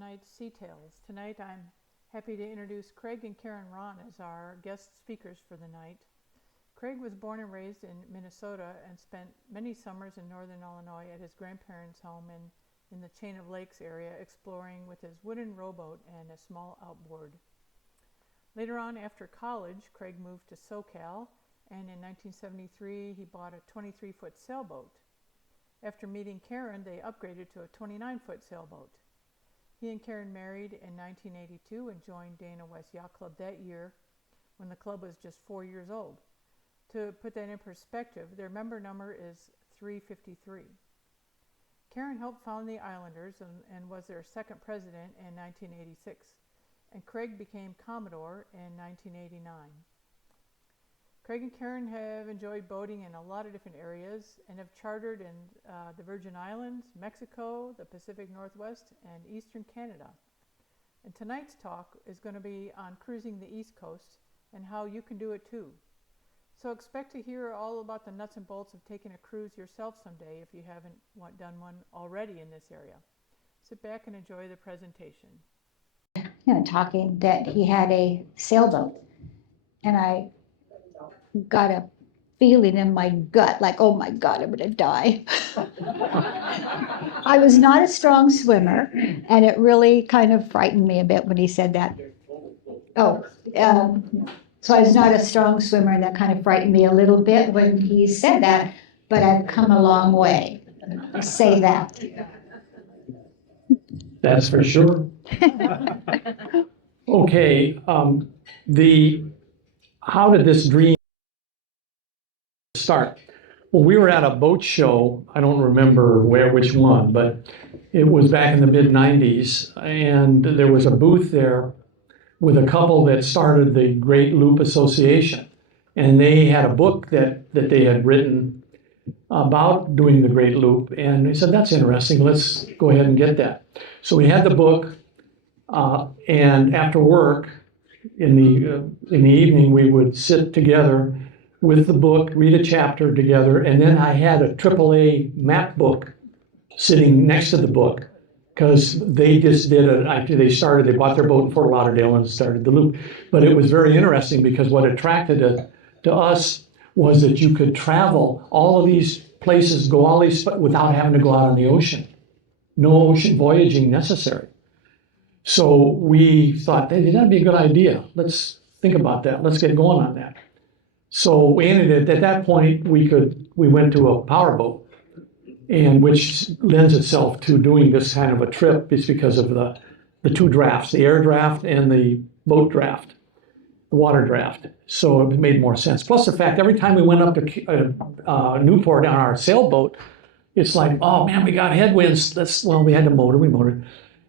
tonight's Sea Tales. Tonight I'm happy to introduce Craig and Karen Rahn as our guest speakers for the night. Craig was born and raised in Minnesota and spent many summers in northern Illinois at his grandparents' home in the Chain of Lakes area, exploring with his wooden rowboat and a small outboard. Later on, after college, Craig moved to SoCal, and in 1973 he bought a 23-foot sailboat. After meeting Karen, they upgraded to a 29-foot sailboat. He and Karen married in 1982 and joined Dana West Yacht Club that year when the club was just 4 years old. To put that in perspective, their member number is 353. Karen helped found the Islanders and was their second president in 1986, and Craig became Commodore in 1989. Craig and Karen have enjoyed boating in a lot of different areas and have chartered in the Virgin Islands, Mexico, the Pacific Northwest, and Eastern Canada. And tonight's talk is going to be on cruising the East Coast and how you can do it too. So expect to hear all about the nuts and bolts of taking a cruise yourself someday if you haven't done one already in this area. Sit back and enjoy the presentation. Talking that he had a sailboat, and I got a feeling in my gut like, oh my God, I'm gonna die. I was not a strong swimmer, and it really kind of frightened me a bit when he said that. So I was not a strong swimmer, and that kind of frightened me a little bit when he said that, but I've come a long way. I say that. That's for sure. Okay, how did this dream start? Well, we were at a boat show. I don't remember which one, but it was back in the mid-90s, and there was a booth there with a couple that started the Great Loop Association, and they had a book that they had written about doing the Great Loop, and they said, that's interesting, let's go ahead and get that. So we had the book, and after work in the evening, we would sit together with the book, read a chapter together, and then I had a AAA map book sitting next to the book, because they just did it after they bought their boat in Fort Lauderdale and started the loop. But it was very interesting because what attracted it to us was that you could travel all of these places, go all these without having to go out on the ocean. No ocean voyaging necessary. So we thought, hey, that'd be a good idea. Let's think about that. Let's get going on that. So we ended it at that point. We went to a powerboat, and which lends itself to doing this kind of a trip is because of the two drafts, the air draft and the boat draft, the water draft. So it made more sense. Plus the fact every time we went up to Newport on our sailboat, it's like, oh man, we got headwinds. We had to we motored.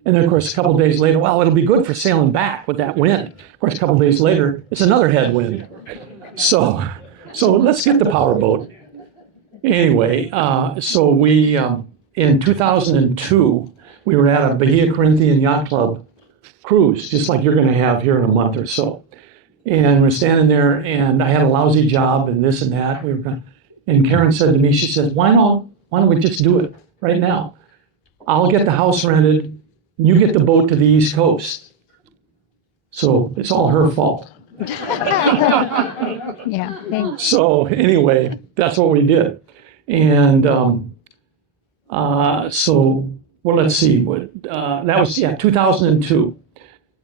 And then of course, a couple of days later, well, it'll be good for sailing back with that wind. Of course, a couple of days later, it's another headwind. So let's get the powerboat. Anyway, so we, in 2002, we were at a Bahia Corinthian Yacht Club cruise, just like you're gonna have here in a month or so. And we're standing there, and I had a lousy job and this and that. And Karen said to me, she said, why don't we just do it right now? I'll get the house rented, you get the boat to the East Coast. So it's all her fault. Yeah. Thanks. So anyway, that's what we did. And let's see, that was, 2002.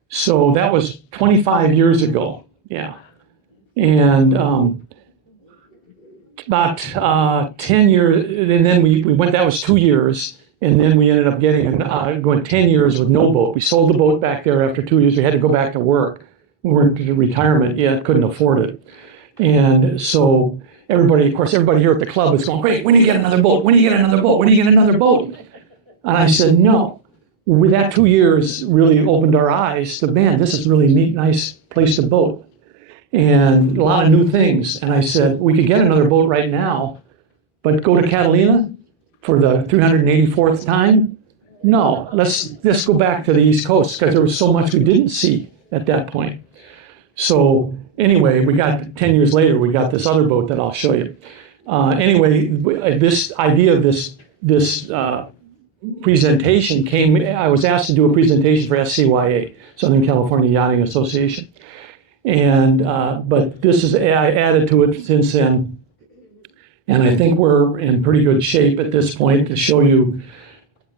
So that was 25 years ago, yeah. And about 10 years, and then we went, that was 2 years, and then we ended up going 10 years with no boat. We sold the boat back there after 2 years. We had to go back to work. We weren't in retirement yet, couldn't afford it. And so everybody here at the club is going, great, when do you get another boat? When do you get another boat? When do you get another boat? And I said, no. With that 2 years really opened our eyes to, man, this is really neat, nice place to boat. And a lot of new things. And I said, we could get another boat right now, but go to Catalina for the 384th time? No, let's go back to the East Coast because there was so much we didn't see at that point. So anyway, we got 10 years later, we got this other boat that I'll show you. Anyway, this idea of this presentation I was asked to do a presentation for SCYA, Southern California Yachting Association. And, but I added to it since then. And I think we're in pretty good shape at this point to show you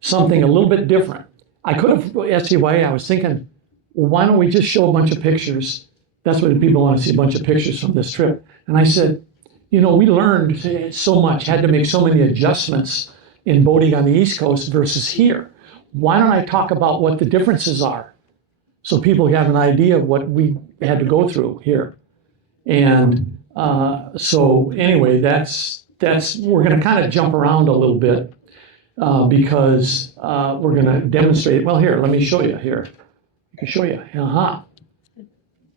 something a little bit different. I could have, SCYA, I was thinking, well, why don't we just show a bunch of pictures? That's what people want to see, a bunch of pictures from this trip. And I said, you know, we learned so much, had to make so many adjustments in boating on the East Coast versus here. Why don't I talk about what the differences are so people have an idea of what we had to go through here? And so anyway, we're going to kind of jump around a little bit because we're going to demonstrate. Well, here, let me show you here. I can show you.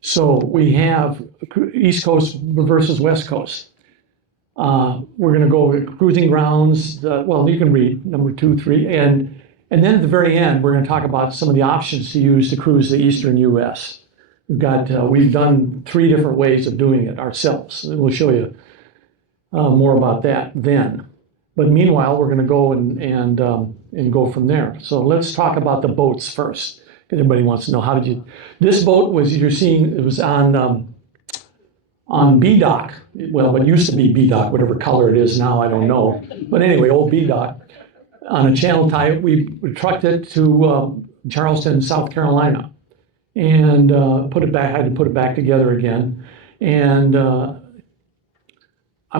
So we have East Coast versus West Coast. We're going to go with cruising grounds. Well, you can read number 2, 3, and then at the very end, we're going to talk about some of the options to use to cruise the eastern U.S. We've done 3 different ways of doing it ourselves. We'll show you more about that then. But meanwhile, we're going to go and go from there. So let's talk about the boats first, because everybody wants to know this boat was, you're seeing, it was on B-Dock. Well, it used to be B-Dock, whatever color it is now, I don't know. But anyway, old B-Dock. On a channel tie, we trucked it to Charleston, South Carolina, and had to put it back together again. And I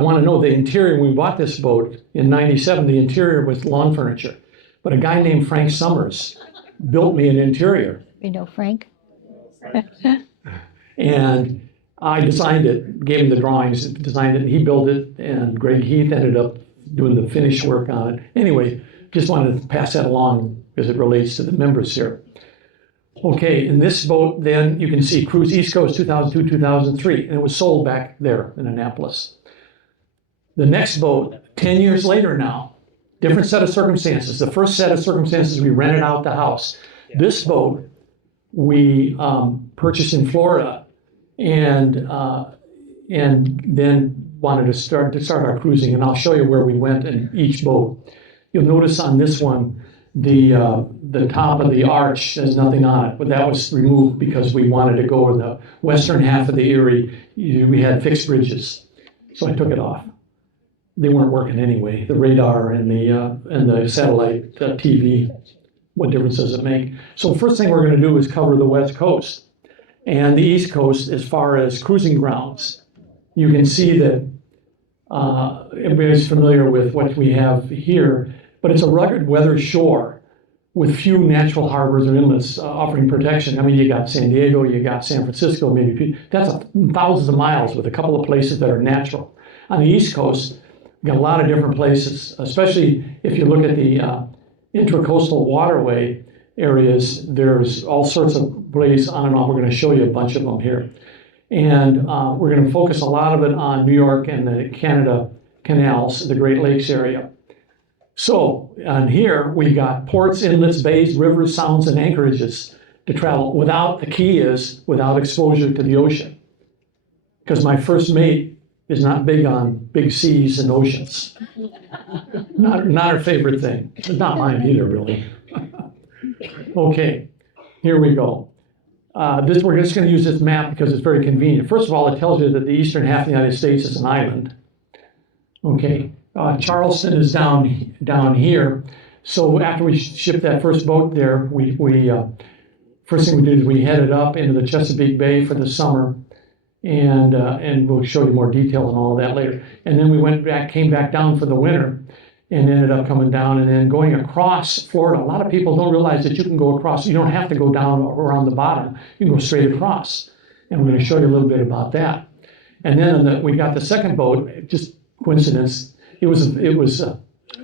want to know the interior. When we bought this boat in '97, the interior was lawn furniture. But a guy named Frank Summers built me an interior. You know Frank? And I designed it, gave him the drawings, designed it, and he built it, and Greg Heath ended up doing the finish work on it. Anyway, just wanted to pass that along because it relates to the members here. Okay, in this boat, then you can see Cruise East Coast 2002, 2003, and it was sold back there in Annapolis. The next boat, 10 years later now, different set of circumstances. The first set of circumstances, we rented out the house. This boat, we purchased in Florida, and then wanted to start our cruising, and I'll show you where we went in each boat. You'll notice on this one, the top of the arch, there's nothing on it, but that was removed because we wanted to go in the western half of the Erie. We had fixed bridges, so I took it off. They weren't working anyway, the radar and the satellite TV. What difference does it make? So first thing we're going to do is cover the West Coast and the East Coast as far as cruising grounds. You can see that everybody's familiar with what we have here, but it's a rugged weather shore with few natural harbors or inlets offering protection. I mean, you got San Diego, you got San Francisco, maybe. That's thousands of miles with a couple of places that are natural. On the East Coast, we got a lot of different places, especially if you look at the intracoastal waterway areas. There's all sorts of ways on and off. We're going to show you a bunch of them here. And we're going to focus a lot of it on New York and the Canada canals, the Great Lakes area. So on here, we got ports, inlets, bays, rivers, sounds, and anchorages to travel the key is without exposure to the ocean. Because my first mate is not big on big seas and oceans. Not her favorite thing. Not mine either, really. Okay, here we go. We're just going to use this map because it's very convenient. First of all, it tells you that the eastern half of the United States is an island. Okay, Charleston is down here. So after we shipped that first boat there, first thing we did is we headed up into the Chesapeake Bay for the summer, and we'll show you more detail on all of that later. And then we came back down for the winter, and ended up coming down and then going across Florida. A lot of people don't realize that you can go across. You don't have to go down around the bottom. You can go straight across. And we're going to show you a little bit about that. And then we got the second boat, just coincidence. It was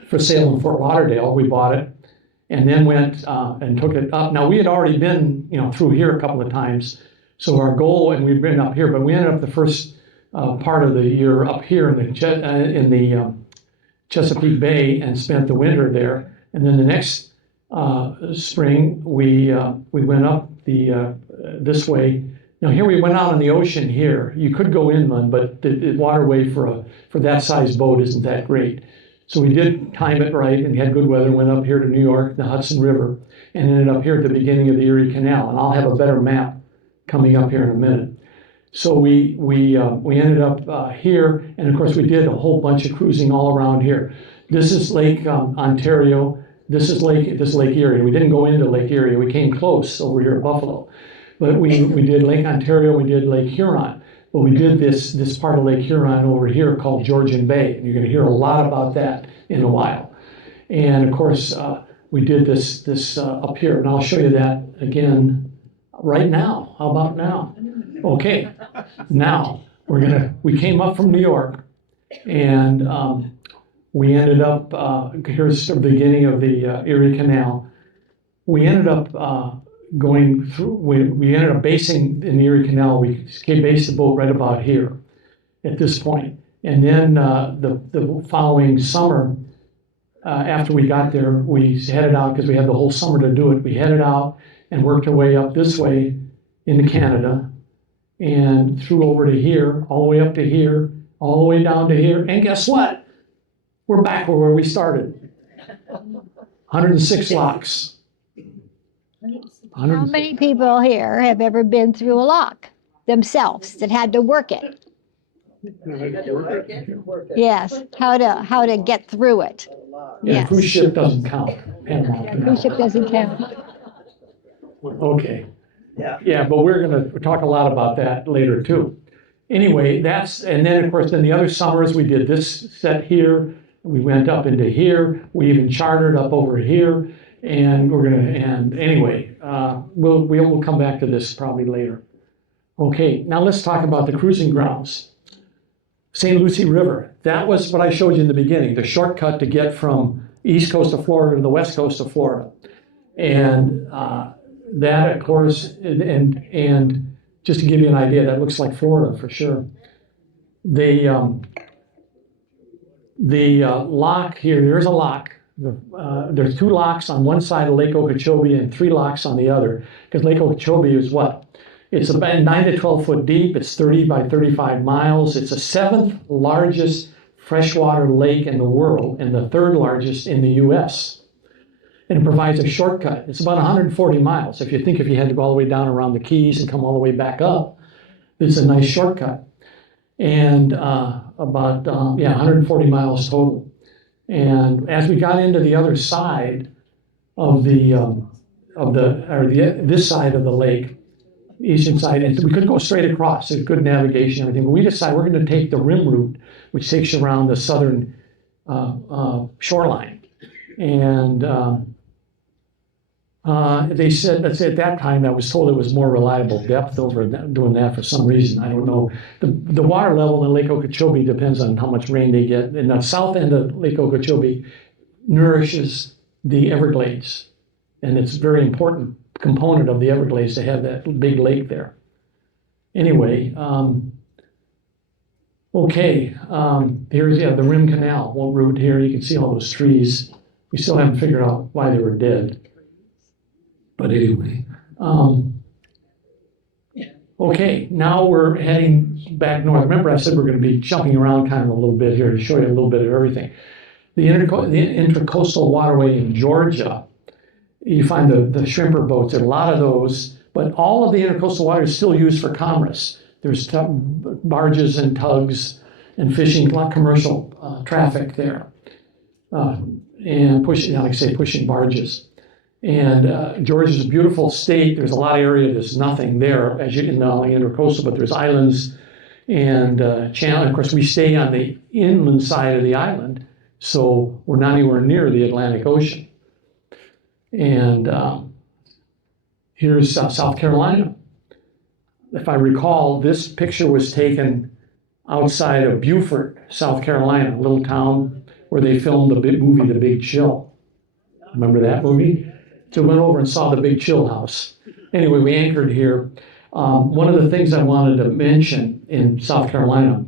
for sale in Fort Lauderdale. We bought it and then went and took it up. Now we had already been through here a couple of times. So our goal, and we've been up here, but we ended up the first part of the year up here in the Chesapeake Bay and spent the winter there. And then the next spring, we went up this way. Now here we went out on the ocean here. You could go inland, but the waterway for that size boat isn't that great. So we did time it right and had good weather, went up here to New York, the Hudson River, and ended up here at the beginning of the Erie Canal. And I'll have a better map coming up here in a minute. So we ended up here, and of course we did a whole bunch of cruising all around here. This is Lake Ontario. This is Lake Erie. We didn't go into Lake Erie. We came close over here at Buffalo. But we did Lake Ontario, we did Lake Huron. But we did this part of Lake Huron over here called Georgian Bay. And you're going to hear a lot about that in a while. And of course, we did this up here. And I'll show you that again right now. How about now? Okay, now we came up from New York, and we ended up, here's the beginning of the Erie Canal. We ended up going through, we ended up basing in the Erie Canal. We based the boat right about here at this point. And then the following summer, after we got there, we headed out because we had the whole summer to do it. We headed out and worked our way up this way into Canada and through over to here, all the way up to here, all the way down to here. And guess what? We're back where we started. 106 locks. How many people here have ever been through a lock themselves that had to work it? Yes, how to get through it. Yeah, Yes. cruise ship doesn't count. Cruise ship doesn't count. Okay. Yeah, but we're going to talk a lot about that later too. Anyway, and then of course, in the other summers, we did this set here. We went up into here. We even chartered up over here. And anyway, we'll come back to this probably later. Okay, now let's talk about the cruising grounds. St. Lucie River, that was what I showed you in the beginning, the shortcut to get from east coast of Florida to the west coast of Florida. And that, of course, and just to give you an idea, that looks like Florida for sure. The lock here, there's a lock. There's 2 locks on one side of Lake Okeechobee and 3 locks on the other, because Lake Okeechobee is what? It's about 9 to 12 foot deep. It's 30 by 35 miles. It's the 7th largest freshwater lake in the world and the 3rd largest in the U.S. And it provides a shortcut. It's about 140 miles. If you had to go all the way down around the Keys and come all the way back up, it's a nice shortcut. And about 140 miles total. And as we got into the other side of this side of the lake, eastern side, and we couldn't go straight across. There's good navigation and everything. But we decided we're going to take the rim route, which takes you around the southern shoreline. And they said, at that time, I was told it was more reliable depth over doing that for some reason. I don't know. The water level in Lake Okeechobee depends on how much rain they get. And the south end of Lake Okeechobee nourishes the Everglades. And it's a very important component of the Everglades to have that big lake there. Anyway, here's the Rim Canal, one route here. You can see all those trees. We still haven't figured out why they were dead. But anyway, okay, now we're heading back north. Remember I said we're going to be jumping around kind of a little bit here to show you a little bit of everything. The intercoastal waterway in Georgia, you find the shrimper boats, there are a lot of those, but all of the intercoastal water is still used for commerce. There's barges and tugs and fishing, a lot of commercial traffic there. And pushing barges. And Georgia's a beautiful state. There's a lot of area, there's nothing there, as you can know, intercoastal, but there's islands and channel. Of course, we stay on the inland side of the island, so we're not anywhere near the Atlantic Ocean. And here's South Carolina. If I recall, this picture was taken outside of Beaufort, South Carolina, a little town where they filmed the big movie, The Big Chill. Remember that movie? So we went over and saw the Big Chill house. Anyway, we anchored here. One of the things I wanted to mention in South Carolina,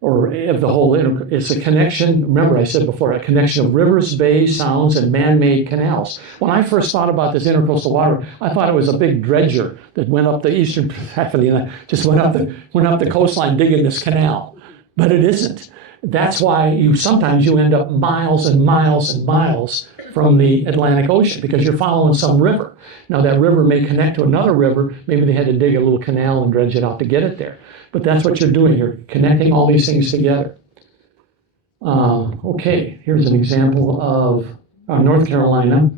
or of the whole, it's a connection, remember I said before, a connection of rivers, bays, sounds, and man-made canals. When I first thought about this intercoastal water, I thought it was a big dredger that went up the eastern half of the United, just went up the coastline digging this canal. But it isn't. That's why sometimes you end up miles and miles and miles from the Atlantic Ocean because you're following some river. Now that river may connect to another river. Maybe they had to dig a little canal and dredge it out to get it there. But that's what you're doing. You're connecting all these things together. Okay, here's an example of North Carolina.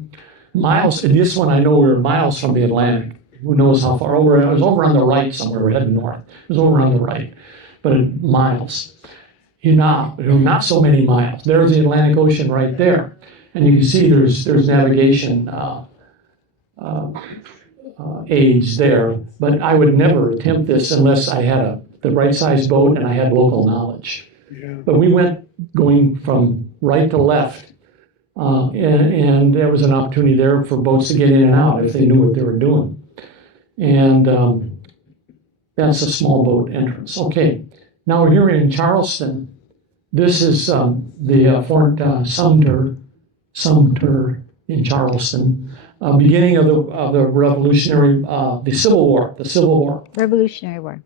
Miles, this one I know we were miles from the Atlantic. Who knows how far over? It was over on the right somewhere. We're heading north. It was over on the right, but miles. Not so many miles. There's the Atlantic Ocean right there. And you can see there's navigation aids there. But I would never attempt this unless I had the right size boat and I had local knowledge. Yeah. But we went going from right to left. And there was an opportunity there for boats to get in and out if they knew what they were doing. And that's a small boat entrance. Okay, now we're here in Charleston. This is the Fort Sumter in Charleston. Beginning of the Revolutionary, the Civil War. Revolutionary War.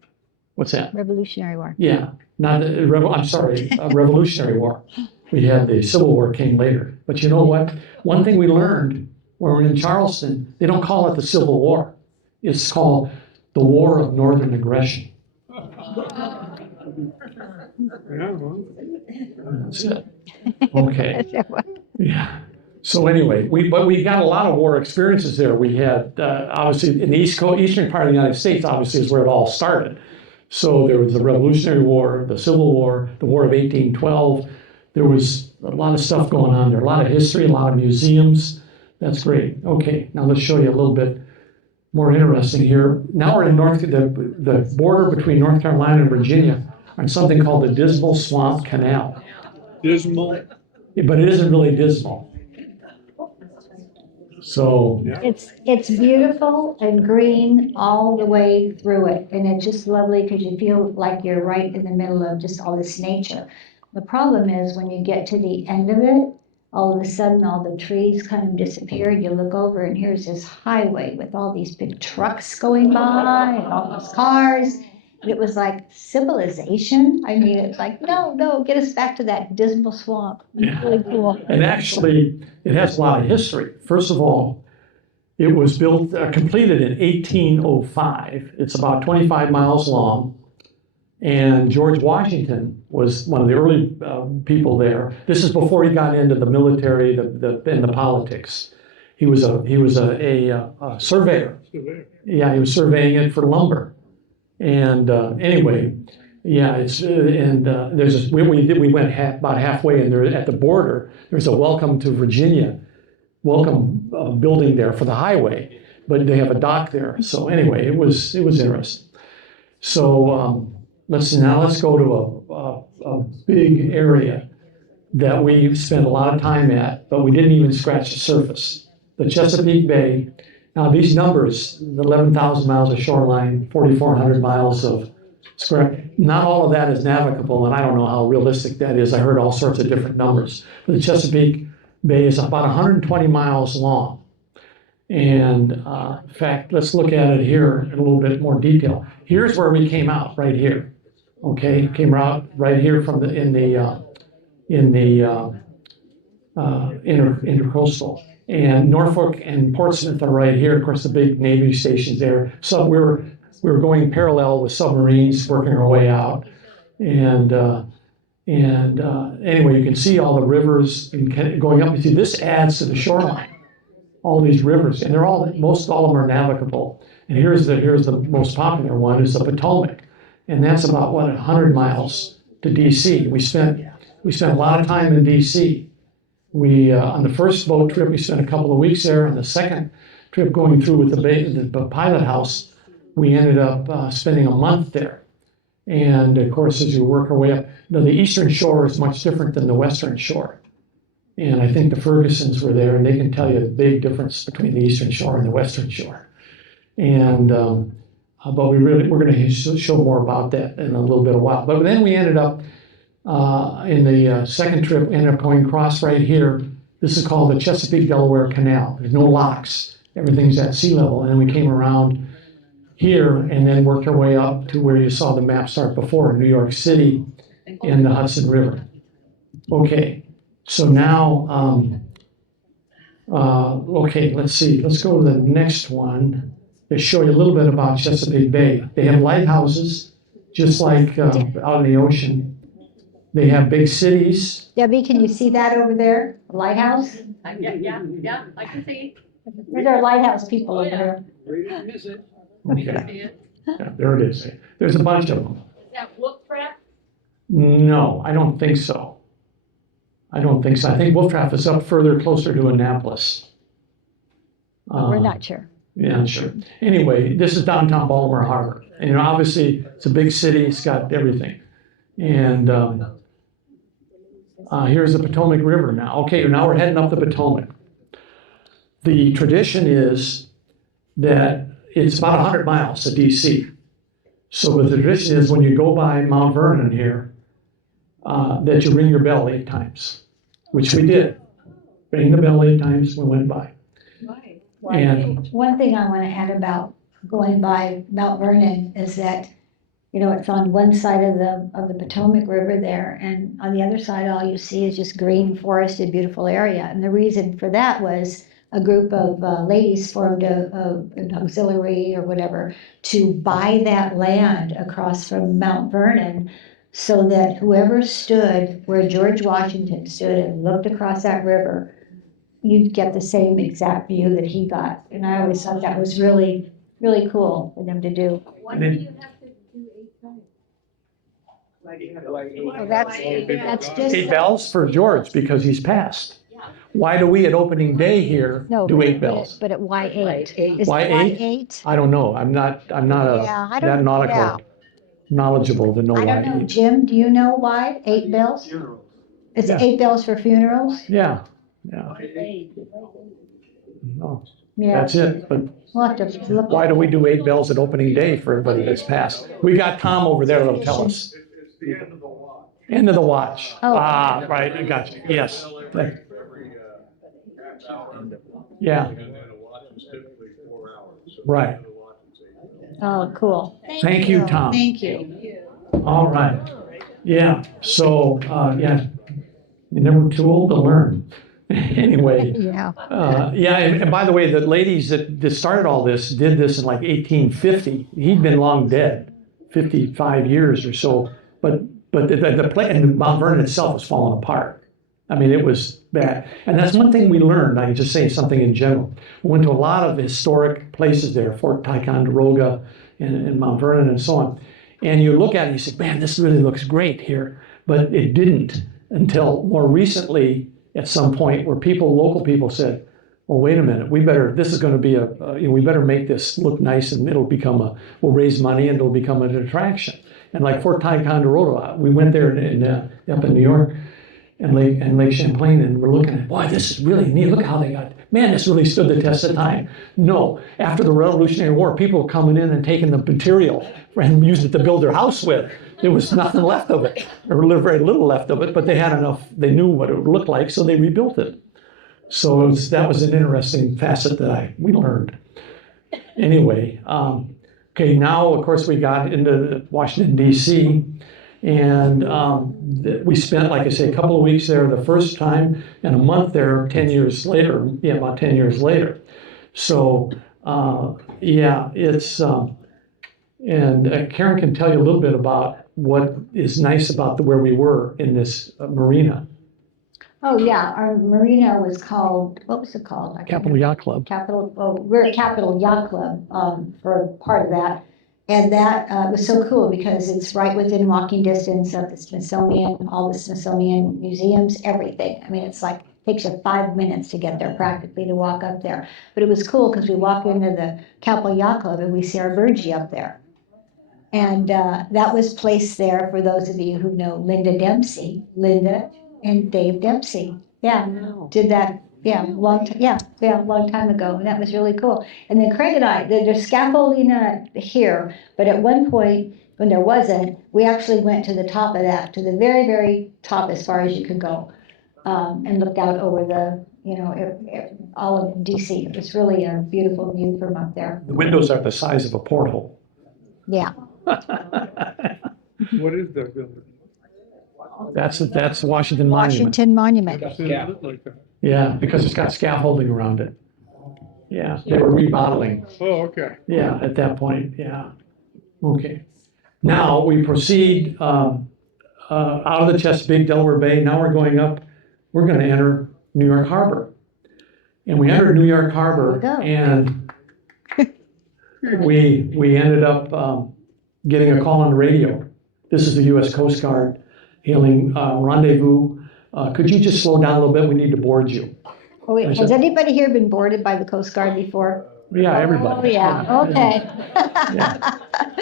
What's that? Revolutionary War. Yeah, not the Revolutionary War. We had the Civil War came later. But you know what? One thing we learned when we were in Charleston, they don't call it the Civil War. It's called the War of Northern Aggression. That's it. Okay. Yeah. So anyway, we got a lot of war experiences there. We had obviously in the eastern part of the United States, obviously is where it all started. So there was the Revolutionary War, the Civil War, the War of 1812. There was a lot of stuff going on there, a lot of history, a lot of museums. That's great. Okay, now let's show you a little bit more interesting here. Now we're in the border between North Carolina and Virginia on something called the Dismal Swamp Canal. Dismal? But it isn't really dismal. So it's beautiful and green all the way through it, and it's just lovely because you feel like you're right in the middle of just all this nature. The problem is when you get to the end of it, all of a sudden all the trees kind of disappear and you look over and here's this highway with all these big trucks going by and all those cars. And it was like civilization. I mean, it's like, no, get us back to that dismal swamp. Yeah. Really cool. And actually, it has a lot of history. First of all, it was built, completed in 1805. It's about 25 miles long. And George Washington was one of the early people there. This is before he got into the military and the politics. He was a surveyor. Yeah, he was surveying it for lumber. And anyway, yeah, it's there's we went about halfway, and there at the border there's a welcome to Virginia, building there for the highway, but they have a dock there. So anyway, it was interesting. So. Let's go to a big area that we spent a lot of time at, but we didn't even scratch the surface. The Chesapeake Bay. Now these numbers, 11,000 miles of shoreline, 4,400 miles of square, not all of that is navigable, and I don't know how realistic that is. I heard all sorts of different numbers. But the Chesapeake Bay is about 120 miles long. And in fact, let's look at it here in a little bit more detail. Here's where we came out, right here. Okay, came out right here from the intercoastal, and Norfolk and Portsmouth are right here. Of course, the big Navy stations there. So we were going parallel with submarines, working our way out, and anyway, you can see all the rivers going up. You see, this adds to the shoreline. All these rivers, and most all of them are navigable. And here's the most popular one is the Potomac. And that's about 100 miles to DC. We spent a lot of time in DC. We on the first boat trip we spent a couple of weeks there. On the second trip going through with the pilot house, we ended up spending a month there. And of course, as you work our way up, the eastern shore is much different than the western shore. And I think the Fergusons were there, and they can tell you the big difference between the eastern shore and the western shore. And but we're going to show more about that in a little bit of a while. But then we ended up in the second trip, ended up going across right here. This is called the Chesapeake Delaware Canal. There's no locks. Everything's at sea level. And then we came around here and then worked our way up to where you saw the map start before, New York City. and the Hudson River. Okay, so now, okay, let's see. Let's go to the next one. They show you a little bit about Chesapeake Bay. They have lighthouses, just like out in the ocean. They have big cities. Debbie, can you see that over there? A lighthouse? Yeah, I can see. There's our lighthouse people over there. Okay. Yeah, there it is. There's a bunch of them. Is that Wolf Trap? No, I don't think so. I don't think so. I think Wolf Trap is up further, closer to Annapolis. We're not sure. Yeah, sure. Anyway, this is downtown Baltimore Harbor. And you know, obviously, it's a big city. It's got everything. And here's the Potomac River now. Okay, now we're heading up the Potomac. The tradition is that it's about 100 miles to DC. So the tradition is when you go by Mount Vernon here, that you ring your bell 8 times, which we did. Ring the bell 8 times, we went by. And One thing I want to add about going by Mount Vernon is that, you know, it's on one side of the Potomac River there, and on the other side, all you see is just green, forested, beautiful area. And the reason for that was a group of ladies formed an auxiliary or whatever to buy that land across from Mount Vernon, so that whoever stood where George Washington stood and looked across that river, you'd get the same exact view that he got. And I always thought that was really, really cool for them to do. Why do you have to do 8 times? So that's just. 8 bells for George because he's passed. Why do we at opening day here No, do but 8 bells? But at why 8? Is Why it eight? 8? I don't know. I'm not Yeah, I that don't- nautical yeah. knowledgeable to know I why. don't know. Jim, do you know why 8 bells? It's Yeah. 8 bells for funerals? Yeah. No, Yeah, that's it. But we'll have to look. why do we do 8 bells at opening day for everybody that's passed? We got Tom over there that'll tell us. It's the end of the watch. End of the watch. Oh. Ah, right, I got you. Yes. Every half hour. Yeah, And then a watch is typically 4 hours. So Right. the watch is 8. Oh, cool. Thank you, Tom. Thank you. All right. Yeah, so, yeah, you're never too old to learn. Anyway, Yeah. yeah, and by the way, the ladies that started all this did this in like 1850. He'd been long dead, 55 years or so. But the place, and Mount Vernon itself was falling apart. I mean, it was bad. And that's one thing we learned. I can just say something in general. We went to a lot of historic places there, Fort Ticonderoga and Mount Vernon and so on. And you look at it and you say, man, this really looks great here. But it didn't until more recently at some point where local people said, well, wait a minute, this is going to be we better make this look nice and we'll raise money and it'll become an attraction. And like Fort Ticonderoga, we went there up in New York and Lake Champlain, and we're looking at, boy, this is really neat. Look how this really stood the test of time. No, after the Revolutionary War, people were coming in and taking the material and using it to build their house with. There was nothing left of it, or very little left of it, but they had enough, they knew what it would look like, so they rebuilt it. So that was an interesting facet that we learned. Anyway, okay, now, of course, we got into Washington, D.C., and we spent, like I say, a couple of weeks there the first time, and a month there 10 years later, about 10 years later. So, yeah, it's, and Karen can tell you a little bit about what is nice about where we were in this marina. Oh, yeah, our marina was called, what was it called? I can't Capital Yacht Club. We're at Capital Yacht Club for part of that. And that was so cool because it's right within walking distance of the Smithsonian, all the Smithsonian museums, everything. I mean, it's like, takes you 5 minutes to get there practically to walk up there. But it was cool because we walk into the Capital Yacht Club and we see our Virgie up there. And that was placed there for those of you who know Linda and Dave Dempsey. Yeah, did that. Yeah, long time ago, and that was really cool. And then Craig and I, there's scaffolding here, but at one point when there wasn't, we actually went to the top of that, to the very, very top as far as you could go, and looked out over all of DC. It was really a beautiful view from up there. The windows are the size of a porthole. Yeah. What is that building? That's Washington Monument. Washington Monument. Yeah, because it's got scaffolding around it. Yeah, they were remodeling. Oh, okay. Yeah, at that point, yeah. Okay. Now we proceed out of the Chesapeake, Delaware Bay. Now we're going up, we're going to enter New York Harbor. And we entered New York Harbor and we ended up getting a call on the radio. This is the U.S. Coast Guard hailing rendezvous. Could you just slow down a little bit? We need to board you. Oh, wait, has anybody here been boarded by the Coast Guard before? Yeah, everybody. Oh, yeah, okay. Yeah.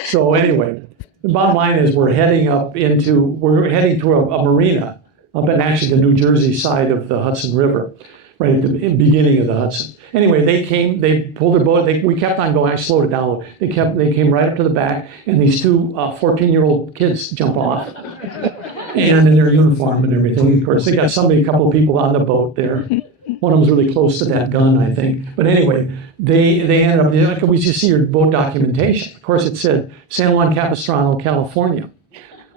So anyway, the bottom line is we're heading to a marina up in actually the New Jersey side of the Hudson River, right at the beginning of the Hudson. Anyway, they pulled their boat, we kept on going, I slowed it down a little. They came right up to the back, and these two 14-year-old kids jump off. And in their uniform and everything, of course, they got a couple of people on the boat there. One of them was really close to that gun, I think. But anyway, they ended up, we just see your boat documentation. Of course, it said San Juan Capistrano, California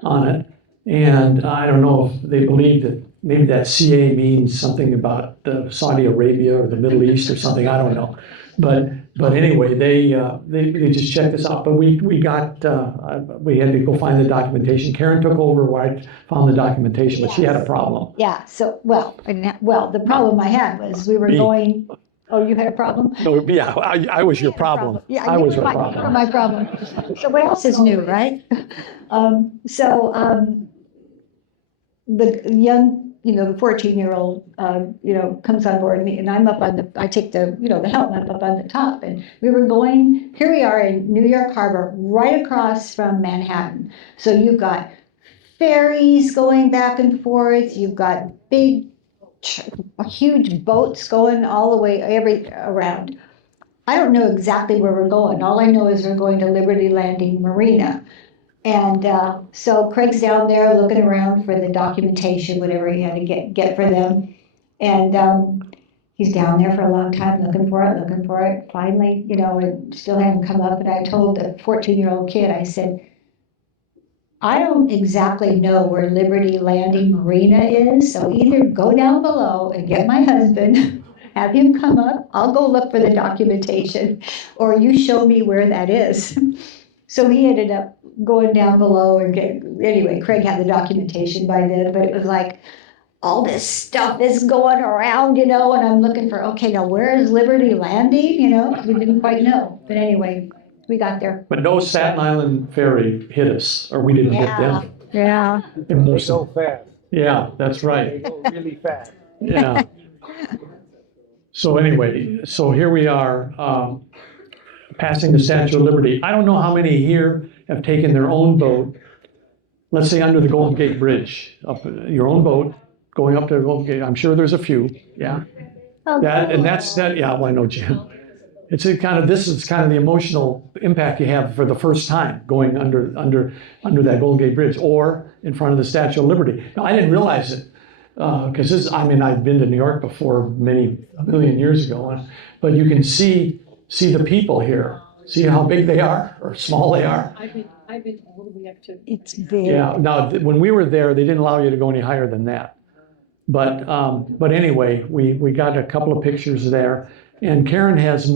on it. And I don't know if they believe that maybe that CA means something about Saudi Arabia or the Middle East or something, I don't know. But anyway, they just checked this out. But we had to go find the documentation. Karen took over where I found the documentation, but she had a problem. Yeah, so, the problem I had was we were going, oh, you had a problem? No, yeah, I was your problem. Yeah, I you was were your my, you were problem. my problem. So what else is new, right? The young, the 14-year-old, comes on board me, and I'm up on I take the helmet up on the top, and here we are in New York Harbor, right across from Manhattan. So you've got ferries going back and forth, you've got big, huge boats going all the way around. I don't know exactly where we're going. All I know is we're going to Liberty Landing Marina. And so Craig's down there looking around for the documentation, whatever he had to get for them. And he's down there for a long time looking for it. Finally, it still hadn't come up. And I told the 14-year-old kid, I said, I don't exactly know where Liberty Landing Marina is. So either go down below and get my husband, have him come up, I'll go look for the documentation, or you show me where that is. So he ended up going down below anyway, Craig had the documentation by then, but it was like all this stuff is going around, and I'm looking for, okay, now where is Liberty Landing? We didn't quite know. But anyway, we got there. But no Staten Island ferry hit us, or we didn't hit them. Yeah. They go fast. Yeah, that's right. They go really fast. Yeah. So anyway, here we are, passing the Statue of Liberty. I don't know how many here have taken their own boat, let's say under the Golden Gate Bridge, your own boat, going up to the Golden Gate. I'm sure there's a few, yeah. Yeah, well, I know, Jim. This is kind of the emotional impact you have for the first time going under that Golden Gate Bridge or in front of the Statue of Liberty. Now, I didn't realize it because I've been to New York before a million years ago, but you can see the people here. See how big they are or small they are? I've been all the way up to. It's big. Yeah, now, when we were there, they didn't allow you to go any higher than that. But anyway, we got a couple of pictures there. And Karen has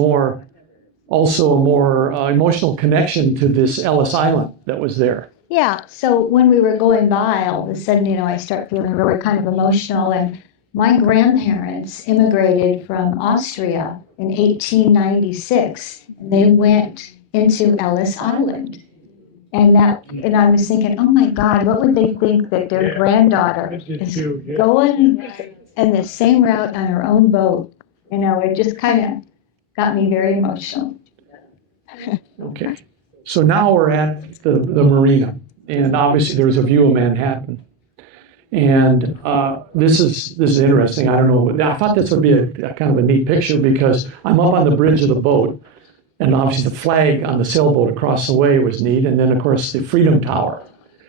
also a more emotional connection to this Ellis Island that was there. Yeah, so when we were going by, all of a sudden, I start feeling really kind of emotional. And my grandparents immigrated from Austria in 1896. And they went into Ellis Island. And I was thinking, oh my God, what would they think that their granddaughter is going in the same route on her own boat? It just kind of got me very emotional. Okay. So now we're at the marina, and obviously there's a view of Manhattan. And this is interesting. I don't know. I thought this would be a kind of a neat picture because I'm up on the bridge of the boat, and obviously the flag on the sailboat across the way was neat, and then of course the Freedom Tower.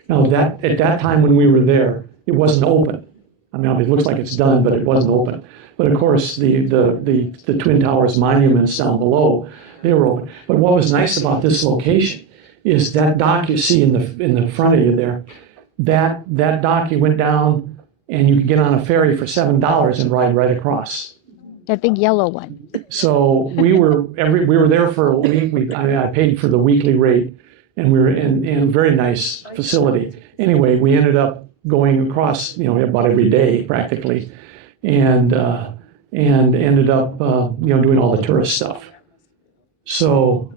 Now at that time when we were there, it wasn't open. I mean, it looks like it's done, but it wasn't open. But of course, the Twin Towers monuments down below, they were open. But what was nice about this location is that dock you see in the front of you there, that dock, you went down and you could get on a ferry for $7 and ride right across. That big yellow one. So we were there for a week. I paid for the weekly rate, and we were in a very nice facility. Anyway, we ended up going across, about every day practically, and ended up, doing all the tourist stuff. So,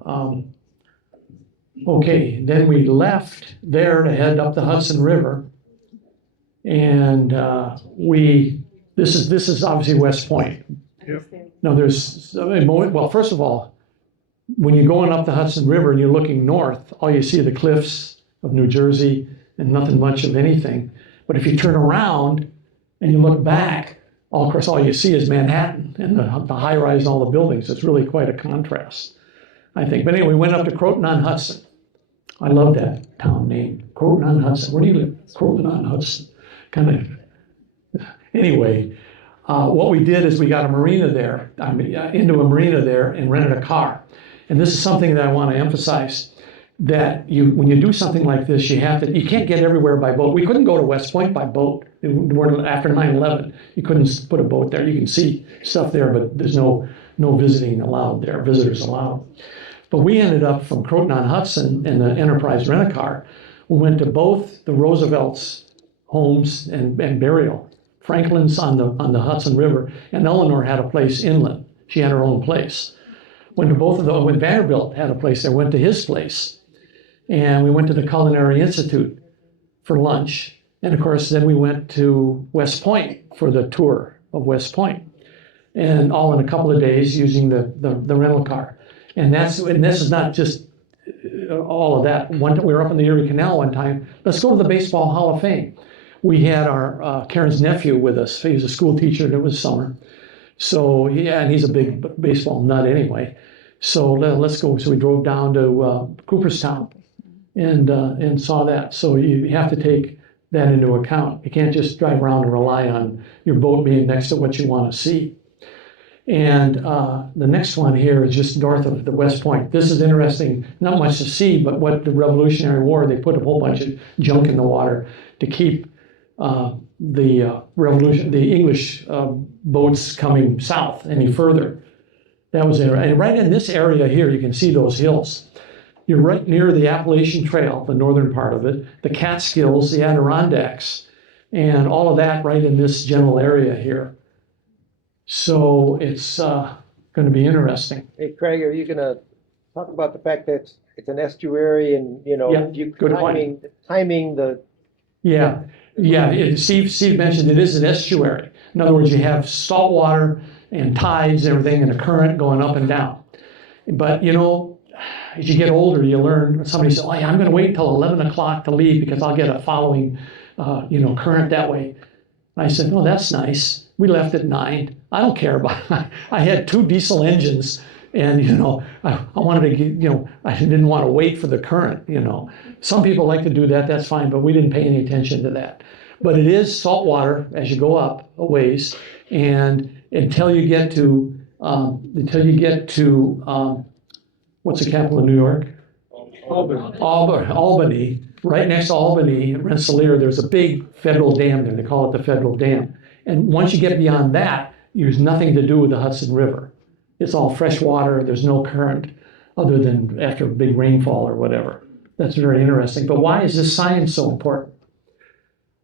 okay, then we left there to head up the Hudson River, and this is obviously West Point. Now well, first of all, when you're going up the Hudson River and you're looking north, all you see are the cliffs of New Jersey and nothing much of anything. But if you turn around and you look back, all you see is Manhattan and the high rise and all the buildings. It's really quite a contrast, I think. But anyway, we went up to Croton-on-Hudson. I love that town name, Croton-on-Hudson. Where do you live? Croton-on-Hudson. Anyway, what we did is we got a marina there, into a marina there, and rented a car. And this is something that I want to emphasize, that when you do something like this, you can't get everywhere by boat. We couldn't go to West Point by boat. After 9/11, you couldn't put a boat there. You can see stuff there, but there's no visiting allowed there, visitors allowed. But we ended up from Croton-on-Hudson in the Enterprise rent-a-car. We went to both the Roosevelt's homes and burial. Franklin's on the Hudson River, and Eleanor had a place inland. She had her own place. Went to both of those. When Vanderbilt had a place there, went to his place. And we went to the Culinary Institute for lunch. And of course, then we went to West Point for the tour of West Point. And all in a couple of days using the rental car. And this is not just all of that. We were up in the Erie Canal one time. Let's go to the Baseball Hall of Fame. We had our Karen's nephew with us. He was a school teacher, and it was summer. So, and he's a big baseball nut anyway. So let's go. So we drove down to Cooperstown and saw that. So you have to take that into account. You can't just drive around and rely on your boat being next to what you want to see. And the next one here is just north of the West Point. This is interesting, not much to see, but what the Revolutionary War, they put a whole bunch of junk in the water to keep the English boats coming south any further. That was interesting. And right in this area here, you can see those hills. You're right near the Appalachian Trail, the northern part of it, the Catskills, the Adirondacks, and all of that right in this general area here. So it's going to be interesting. Hey, Craig, are you going to talk about the fact that it's an estuary and, good point. timing the... Yeah. Steve mentioned it is an estuary. In other words, you have salt water and tides and everything and a current going up and down. But, as you get older, you learn, somebody said, oh, yeah, I'm going to wait until 11 o'clock to leave because I'll get a following, current that way. I said, oh, that's nice. We left at 9. I don't care about it. I had 2 diesel engines and, I wanted to get, I didn't want to wait for the current, Some people like to do that, that's fine, but we didn't pay any attention to that. But it is salt water as you go up a ways, and until you get to, what's the capital of New York? Albany. Right next to Albany, Rensselaer, there's a big federal dam there. They call it the federal dam. And once you get beyond that, there's nothing to do with the Hudson River. It's all fresh water. There's no current other than after a big rainfall or whatever. That's very interesting. But why is this science so important?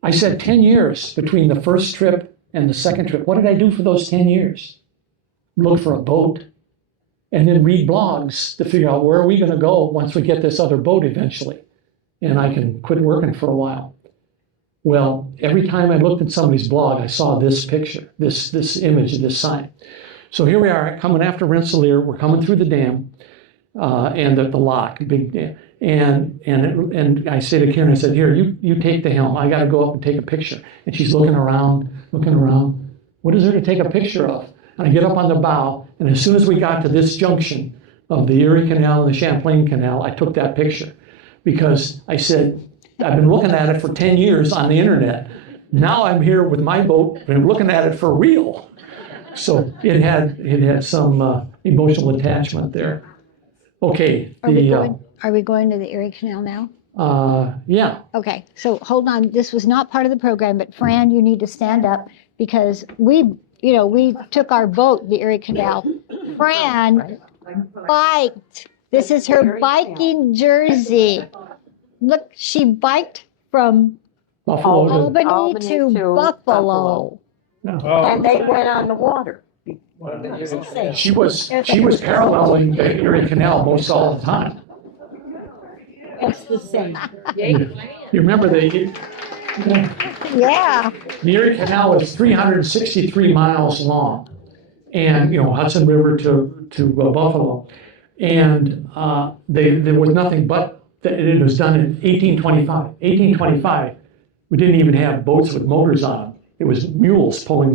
I said 10 years between the first trip and the second trip. What did I do for those 10 years? Look for a boat and then read blogs to figure out where are we going to go once we get this other boat eventually. And I can quit working for a while. Well, every time I looked at somebody's blog, I saw this picture, this image, this sign. So here we are coming after Rensselaer. We're coming through the dam and the lock, big dam. And I say to Karen, I said, here, you take the helm. I got to go up and take a picture. And she's looking around. What is there to take a picture of? And I get up on the bow, and as soon as we got to this junction of the Erie Canal and the Champlain Canal, I took that picture. Because I said, I've been looking at it for 10 years on the internet. Now I'm here with my boat, and I'm looking at it for real. So it had some emotional attachment there. Okay. Are we going to the Erie Canal now? Yeah, Okay, so hold on. This was not part of the program, but Fran, you need to stand up because we took our boat, the Erie Canal. Fran biked. This is her biking jersey. Look, she biked from Buffalo. Albany to Buffalo. And they went on the water. She was paralleling the Erie Canal most all the time. It's the same. You remember Yeah. the Erie Canal is 363 miles long, and Hudson River to Buffalo, and there was nothing but it was done in 1825. 1825, we didn't even have boats with motors on them. It was mules pulling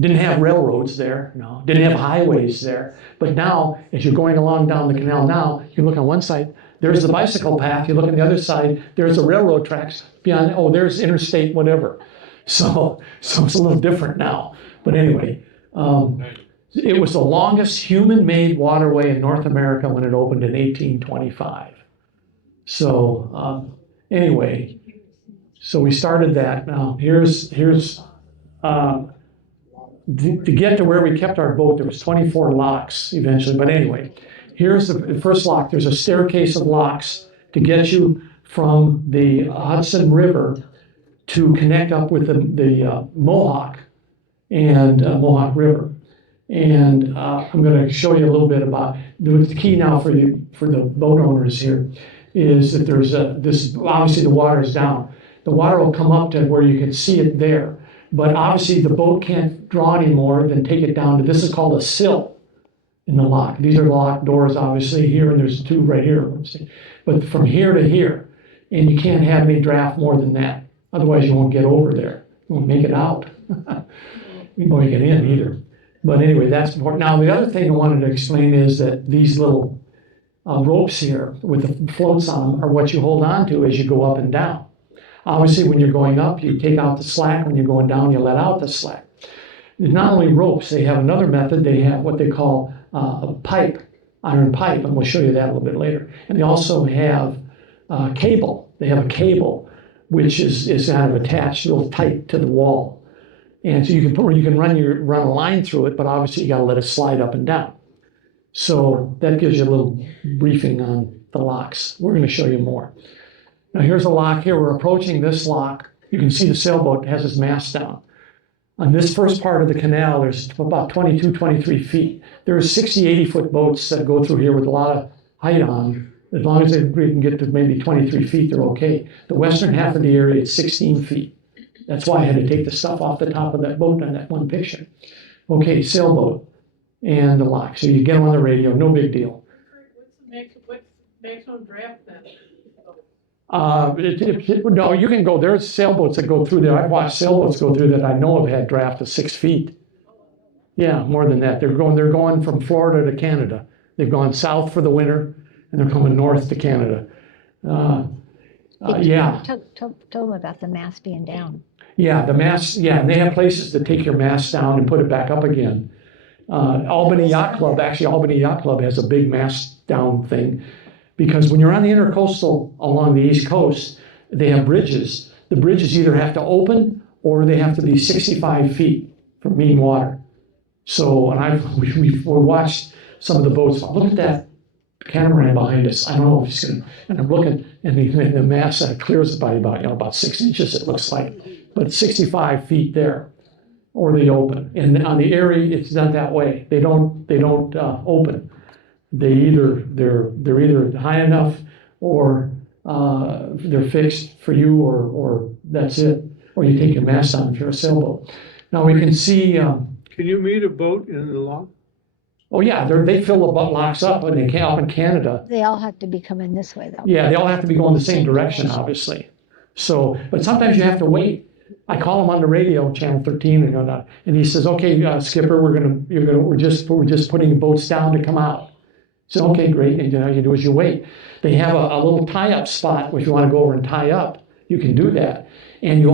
didn't have railroads there, no, didn't have highways there. But now, as you're going along down the canal now, you look on one side, there's the bicycle path. You look on the other side, there's the railroad tracks. Beyond, there's interstate whatever. So it's a little different now. But anyway, it was the longest human-made waterway in North America when it opened in 1825. So anyway, so we started that. Now here's to get to where we kept our boat, there was 24 locks eventually. But anyway, here's the first lock. There's a staircase of locks to get you from the Hudson River to connect up with the Mohawk and Mohawk River. And I'm going to show you a little bit about the key now for the boat owners here is that there's obviously the water is down. The water will come up to where you can see it there. But obviously the boat can't draw any more than take it down to, this is called a sill in the lock. These are locked doors obviously here, and there's two right here. But from here to here, and you can't have any draft more than that. Otherwise you won't get over there. You won't make it out. You won't get in either. But anyway, that's important. Now the other thing I wanted to explain is that these little ropes here with the floats on them are what you hold on to as you go up and down. Obviously, when you're going up, you take out the slack. When you're going down, you let out the slack. It's not only ropes, they have another method. They have what they call a pipe, iron pipe, and we'll show you that a little bit later. And they also have cable. They have a cable, which is kind of attached real tight to the wall. And so you can run a line through it, but obviously you got to let it slide up and down. So that gives you a little briefing on the locks. We're going to show you more. Now here's a lock here. We're approaching this lock. You can see the sailboat has its mast down. On this first part of the canal, there's about 22, 23 feet. There's 60, 80-foot boats that go through here with a lot of height on. As long as they can get to maybe 23 feet, they're okay. The western half of the area is 16 feet. That's why I had to take the stuff off the top of that boat on that one picture. Okay, sailboat and the lock. So you get them on the radio, no big deal. What's the maximum draft then? No, you can go. There's sailboats that go through there. I've watched sailboats go through that I know have had draft of 6 feet. Yeah, more than that. They're going from Florida to Canada. They've gone south for the winter, and they're coming north to Canada. Yeah. Told them about the mast being down. Yeah, the mast. Yeah, and they have places to take your mast down and put it back up again. Albany Yacht Club has a big mast down thing. Because when you're on the intercoastal along the East Coast, they have bridges. The bridges either have to open or they have to be 65 feet from mean water. So, and we've watched some of the boats. Look at that catamaran behind us. I don't know if it's going to, and I'm looking, and the mast clears by about 6 inches, it looks like. But 65 feet there, or they open. And on the Erie, it's not that way. They don't open. They're either high enough or they're fixed for you or that's it. Or you take your mast on if you're a sailboat. Now we can see. Can you meet a boat in the lock? Oh yeah, they fill the locks up and they can't up in Canada. They all have to be coming this way though. Yeah, they all have to be going the same direction, obviously. So, but sometimes you have to wait. I call him on the radio, channel 13, and he says, "Okay, skipper, we're just putting boats down to come out." So okay, great. And you do is you wait. They have a little tie-up spot if you want to go over and tie up. You can do that, and you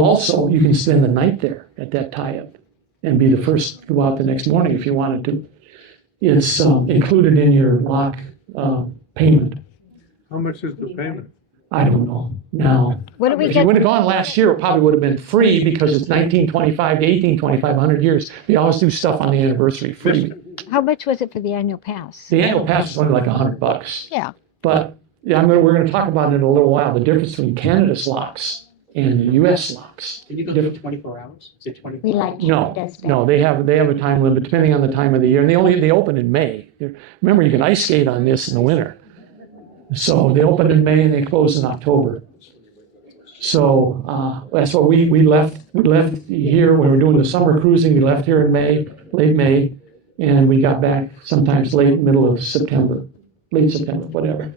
can spend the night there at that tie-up, and be the first to go out the next morning if you wanted to. It's included in your lock payment. How much is the payment? I don't know now. What do we If you get? would have gone last year, it probably would have been free because it's 1925 to 1825, 100 years. We always do stuff on the anniversary free. How much was it for the annual pass? The annual pass is only like $100. Yeah. But yeah, we're going to talk about it in a little while, the difference between Canada's locks and the US locks. Can you go through 24 hours? Is it 24? We like No, Canada's no, better. they have a time limit depending on the time of the year, and they open in May. Remember, you can ice skate on this in the winter. So they open in May and they close in October. So that's what we left. We left here when we were doing the summer cruising. We left here in May, late May, and we got back sometimes middle of September, late September, whatever.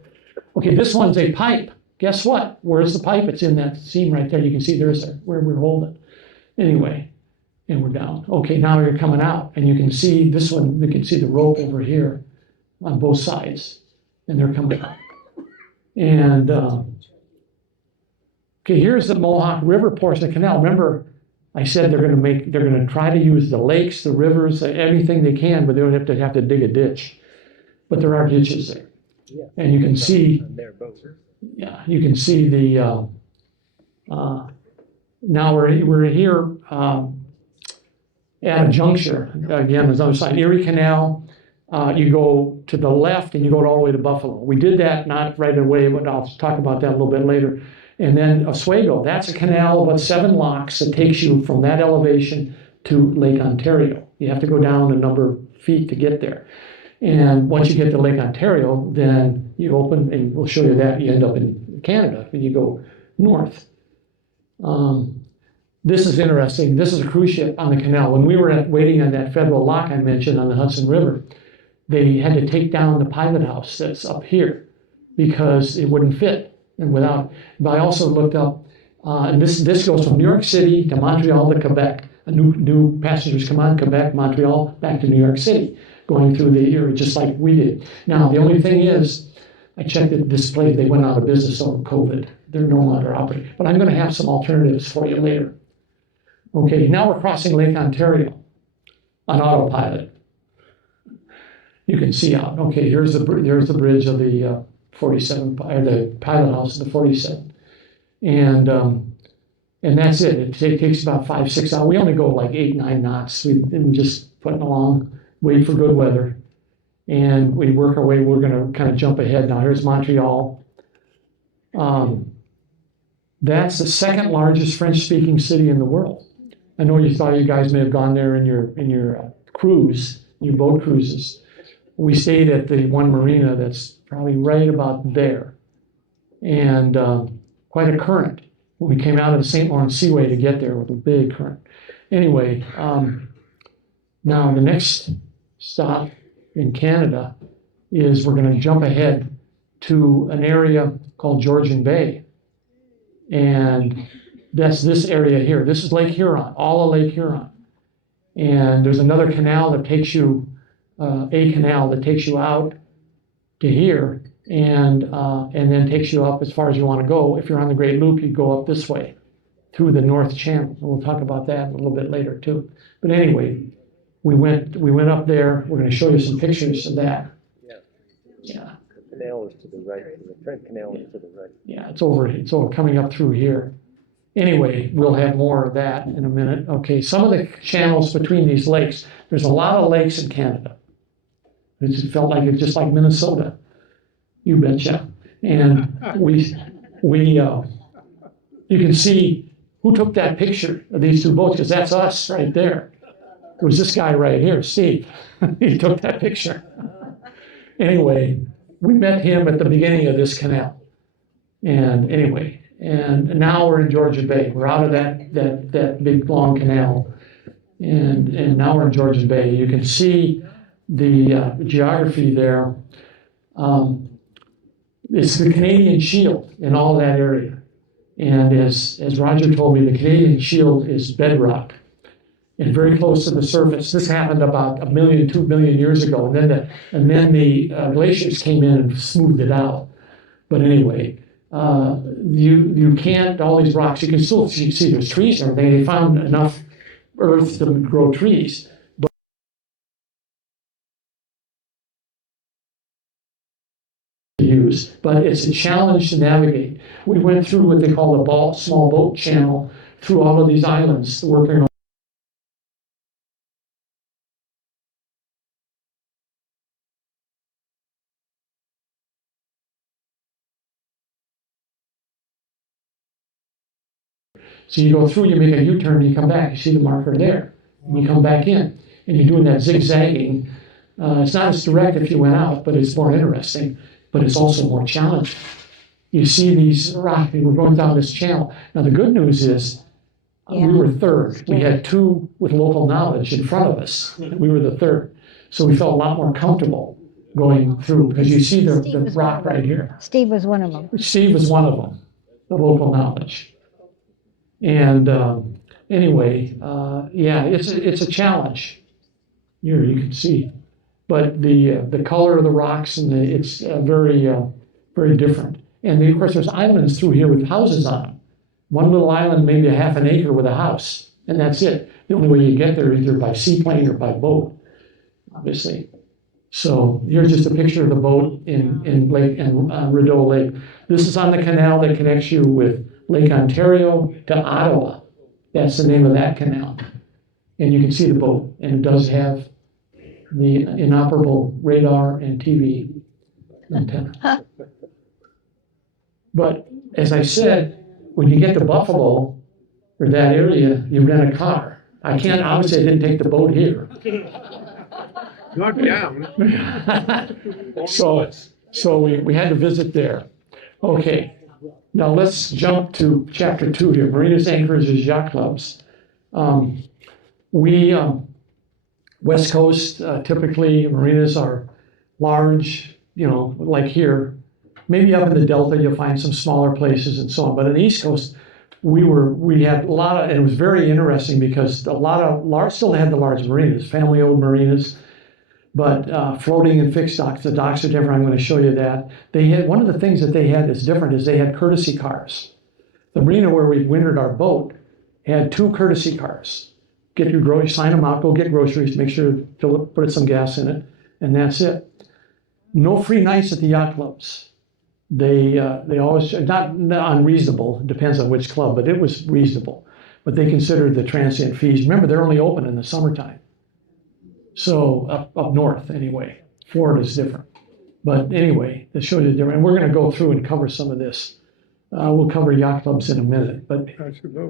Okay, this one's a pipe. Guess what? Where's the pipe? It's in that seam right there. You can see there's where we're holding. Anyway, and we're down. Okay, now you're coming out, and you can see this one. You can see the rope over here on both sides, and they're coming out. And okay, here's the Mohawk River portion of the canal. Remember, I said they're going to try to use the lakes, the rivers, everything they can, but they don't have to dig a ditch. But there are ditches there, Yeah. and you can see. On their boat. Yeah, you can see the. Now we're here at a juncture again. On the other side, Erie Canal. You go to the left and you go all the way to Buffalo. We did that not right away, but I'll talk about that a little bit later. And then Oswego, that's a canal about 7 locks that takes you from that elevation to Lake Ontario. You have to go down a number of feet to get there. And once you get to Lake Ontario, then you open, and we'll show you that, you end up in Canada and you go north. This is interesting. This is a cruise ship on the canal. When we were waiting on that federal lock I mentioned on the Hudson River, they had to take down the pilot house that's up here because it wouldn't fit. But I also looked up, and this goes from New York City to Montreal to Quebec. New passengers come on, Quebec, Montreal, back to New York City, going through the Erie just like we did. Now, the only thing is, I checked at this place, they went out of business over COVID. They're no longer operating. But I'm going to have some alternatives for you later. Okay, now we're crossing Lake Ontario on autopilot. You can see out. Okay, here's the bridge of the 47, or the pilot house of the 47, and that's it. It takes about 5-6 hours. We only go like 8-9 knots. We've been just putting along, wait for good weather, and we work our way. We're going to kind of jump ahead now. Here's Montreal. That's the second largest French-speaking city in the world. I know you thought you guys may have gone there in your cruise, your boat cruises. We stayed at the one marina that's probably right about there, and quite a current. We came out of the St. Lawrence Seaway to get there with a big current. Anyway, now the next stop in Canada is we're going to jump ahead to an area called Georgian Bay, and that's this area here. This is Lake Huron, all of Lake Huron, and there's another canal that takes you. A canal that takes you out to here and then takes you up as far as you want to go. If you're on the Great Loop, you go up this way through the North Channel. And we'll talk about that a little bit later too. But anyway, we went up there. We're going to show you some pictures of that. Yeah. The canal is to the right. The Trent Canal is to the right. Yeah, it's over coming up through here. Anyway, we'll have more of that in a minute. Okay, some of the channels between these lakes. There's a lot of lakes in Canada. It just felt like it's just like Minnesota. You betcha. And you can see who took that picture of these two boats, because that's us right there. It was this guy right here, Steve. He took that picture. Anyway, we met him at the beginning of this canal. And anyway, and now we're in Georgian Bay. We're out of that big long canal. And now we're in Georgian Bay. You can see the geography there. It's the Canadian Shield in all that area. And as Roger told me, the Canadian Shield is bedrock and very close to the surface. This happened about 1 million, 2 million years ago. And then the glaciers came in and smoothed it out. But anyway, you can't, all these rocks, you can still see there's trees and everything. They found enough earth to grow trees. But it's a challenge to navigate. we went through what they call the small boat channel through all of these islands, working. So you go through, you make a U-turn, you come back, you see the marker there, and you come back in, and you're doing that zigzagging. It's not as direct if you went out, but it's more interesting, but it's also more challenging. You see these rocks, we're going down this channel. Now, the good news is we were third. We had two with local knowledge in front of us. We were the third. So we felt a lot more comfortable going through, because you see the rock right here. Steve was one of them. Steve was one of them, the local knowledge. And anyway, yeah, it's a challenge. Here you can see, but the color of the rocks and it's very different. And of course, there's islands through here with houses on them. One little island, maybe a half an acre with a house, and that's it. The only way you get there is either by seaplane or by boat, obviously. So here's just a picture of the boat in Rideau Lake. This is on the canal that connects you with Lake Ontario to Ottawa. That's the name of that canal. And you can see the boat, and it does have the inoperable radar and TV antenna. But as I said, when you get to Buffalo or that area, you rent a car. Obviously I didn't take the boat here. Not down. So we had to visit there. Okay. Now let's jump to chapter 2 here. Marinas, anchorages, yacht clubs. West Coast, typically marinas are large, like here. Maybe up in the Delta, you'll find some smaller places and so on. But on the East Coast, we had a lot of, and it was very interesting because a lot of still had the large marinas, family-owned marinas, but floating and fixed docks. The docks are different. I'm going to show you that. One of the things that they had that's different is they had courtesy cars. The marina where we wintered our boat had 2 courtesy cars. Get your groceries, sign them out, go get groceries, make sure to put some gas in it, and that's it. No free nights at the yacht clubs. They always, not unreasonable, depends on which club, but it was reasonable. But they considered the transient fees. Remember, they're only open in the summertime. So up north anyway. Florida's different. But anyway, to show you the difference. And we're going to go through and cover some of this. We'll cover yacht clubs in a minute. But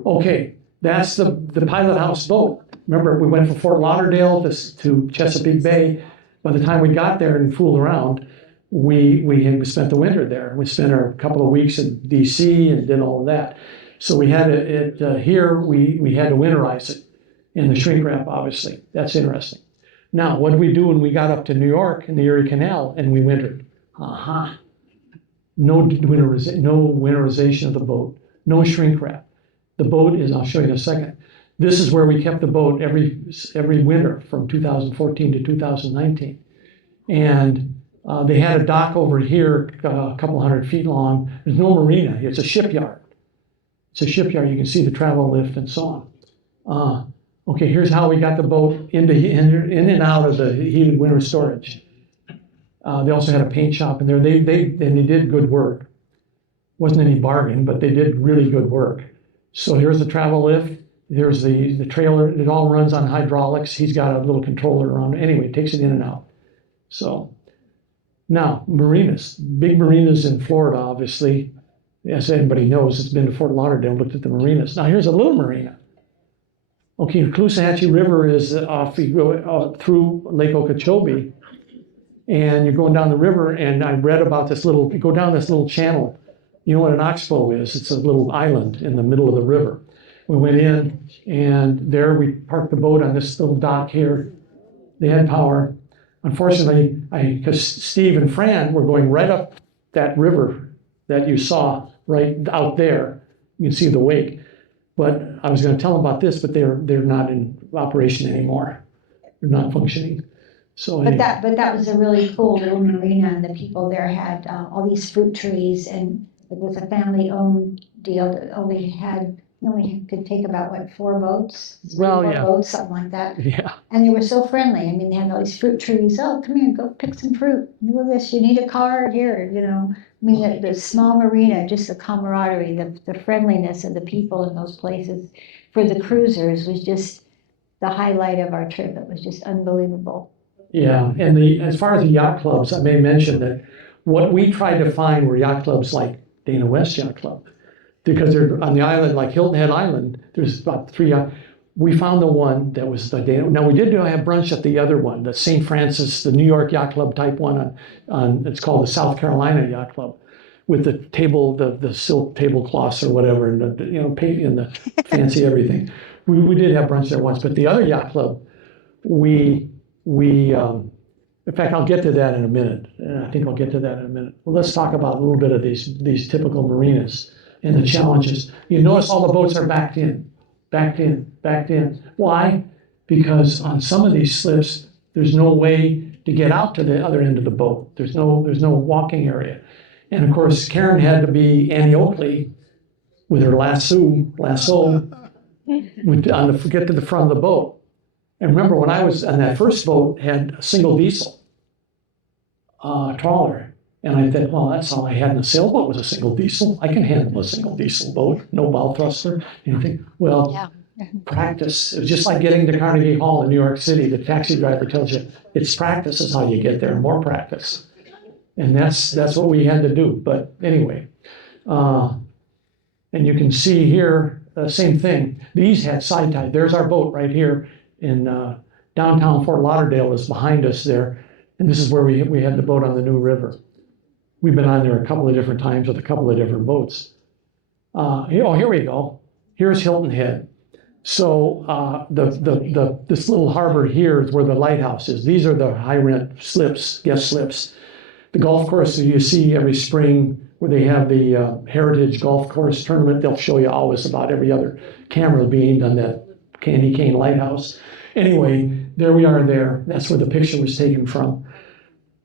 okay, that's the pilot house boat. Remember, we went from Fort Lauderdale to Chesapeake Bay. By the time we got there and fooled around, we spent the winter there. We spent a couple of weeks in DC and did all of that. So we had here, we had to winterize it in the shrink wrap, obviously. That's interesting. Now, what did we do when we got up to New York in the Erie Canal and we wintered? No winterization of the boat, no shrink wrap. The boat is, I'll show you in a second. This is where we kept the boat every winter from 2014 to 2019. And they had a dock over here, a couple hundred feet long. There's no marina. It's a shipyard. It's a shipyard. You can see the travel lift and so on. Okay, here's how we got the boat in and out of the heated winter storage. They also had a paint shop in there. They did good work. Wasn't any bargain, but they did really good work. So here's the travel lift. There's the trailer. It all runs on hydraulics. He's got a little controller around it. Anyway, it takes it in and out. So now, marinas. Big marinas in Florida, obviously. As everybody knows, it's been to Fort Lauderdale, looked at the marinas. Now, here's a little marina. Okay, the Caloosahatchee River is off, you go through Lake Okeechobee, and you're going down the river, and I read about you go down this little channel. You know what an oxbow is? It's a little island in the middle of the river. We went in, and there we parked the boat on this little dock here. They had power. Unfortunately, because Steve and Fran were going right up that river that you saw right out there. You can see the wake. But I was going to tell them about this, but they're not in operation anymore. They're not functioning. So But that was a really cool little marina, and the people there had all these fruit trees, and it was a family-owned deal that only could take about 4 boats? Well, 4 yeah. boats, something like that. Yeah. And they were so friendly. I mean, they had all these fruit trees. Oh, come here, go pick some fruit. Do this. You need a car here, I mean, the small marina, just the camaraderie, the friendliness of the people in those places for the cruisers was just the highlight of our trip. It was just unbelievable. Yeah, and as far as the yacht clubs, I may mention that what we tried to find were yacht clubs like Dana West Yacht Club. Because they're on the island, like Hilton Head Island, there's about 3 yacht. We found the one that was the Dana. Now we did have brunch at the other one, the St. Francis, the New York Yacht Club type one on it's called the South Carolina Yacht Club, with the table, the silk tablecloths or whatever, and the, paint and the fancy everything. We did have brunch there once, but the other yacht club, we in fact, I'll get to that in a minute. I think I'll get to that in a minute. Well, let's talk about a little bit of these typical marinas and the challenges. You notice all the boats are backed in, backed in, backed in. Why? Because on some of these slips, there's no way to get out to the other end of the boat. There's no walking area. And of course, Karen had to be Annie Oakley with her lasso, to get to the front of the boat. And remember, when I was on that first boat, had a single diesel trawler. And I thought, well, that's all I had in a sailboat was a single diesel. I can handle a single diesel boat, no bow thruster, anything. Well, practice. It was just like getting to Carnegie Hall in New York City. The taxi driver tells you, it's practice is how you get there, more practice. And that's what we had to do. But anyway, and you can see here, same thing. These had side tide. There's our boat right here in downtown Fort Lauderdale is behind us there. And this is where we had the boat on the New River. We've been on there a couple of different times with a couple of different boats. Here we go. Here's Hilton Head. So this little harbor here is where the lighthouse is. These are the high rent slips, guest slips. The golf course that you see every spring where they have the Heritage Golf Course Tournament, they'll show you always about every other camera being on that Candy Cane Lighthouse. Anyway, there we are there. That's where the picture was taken from.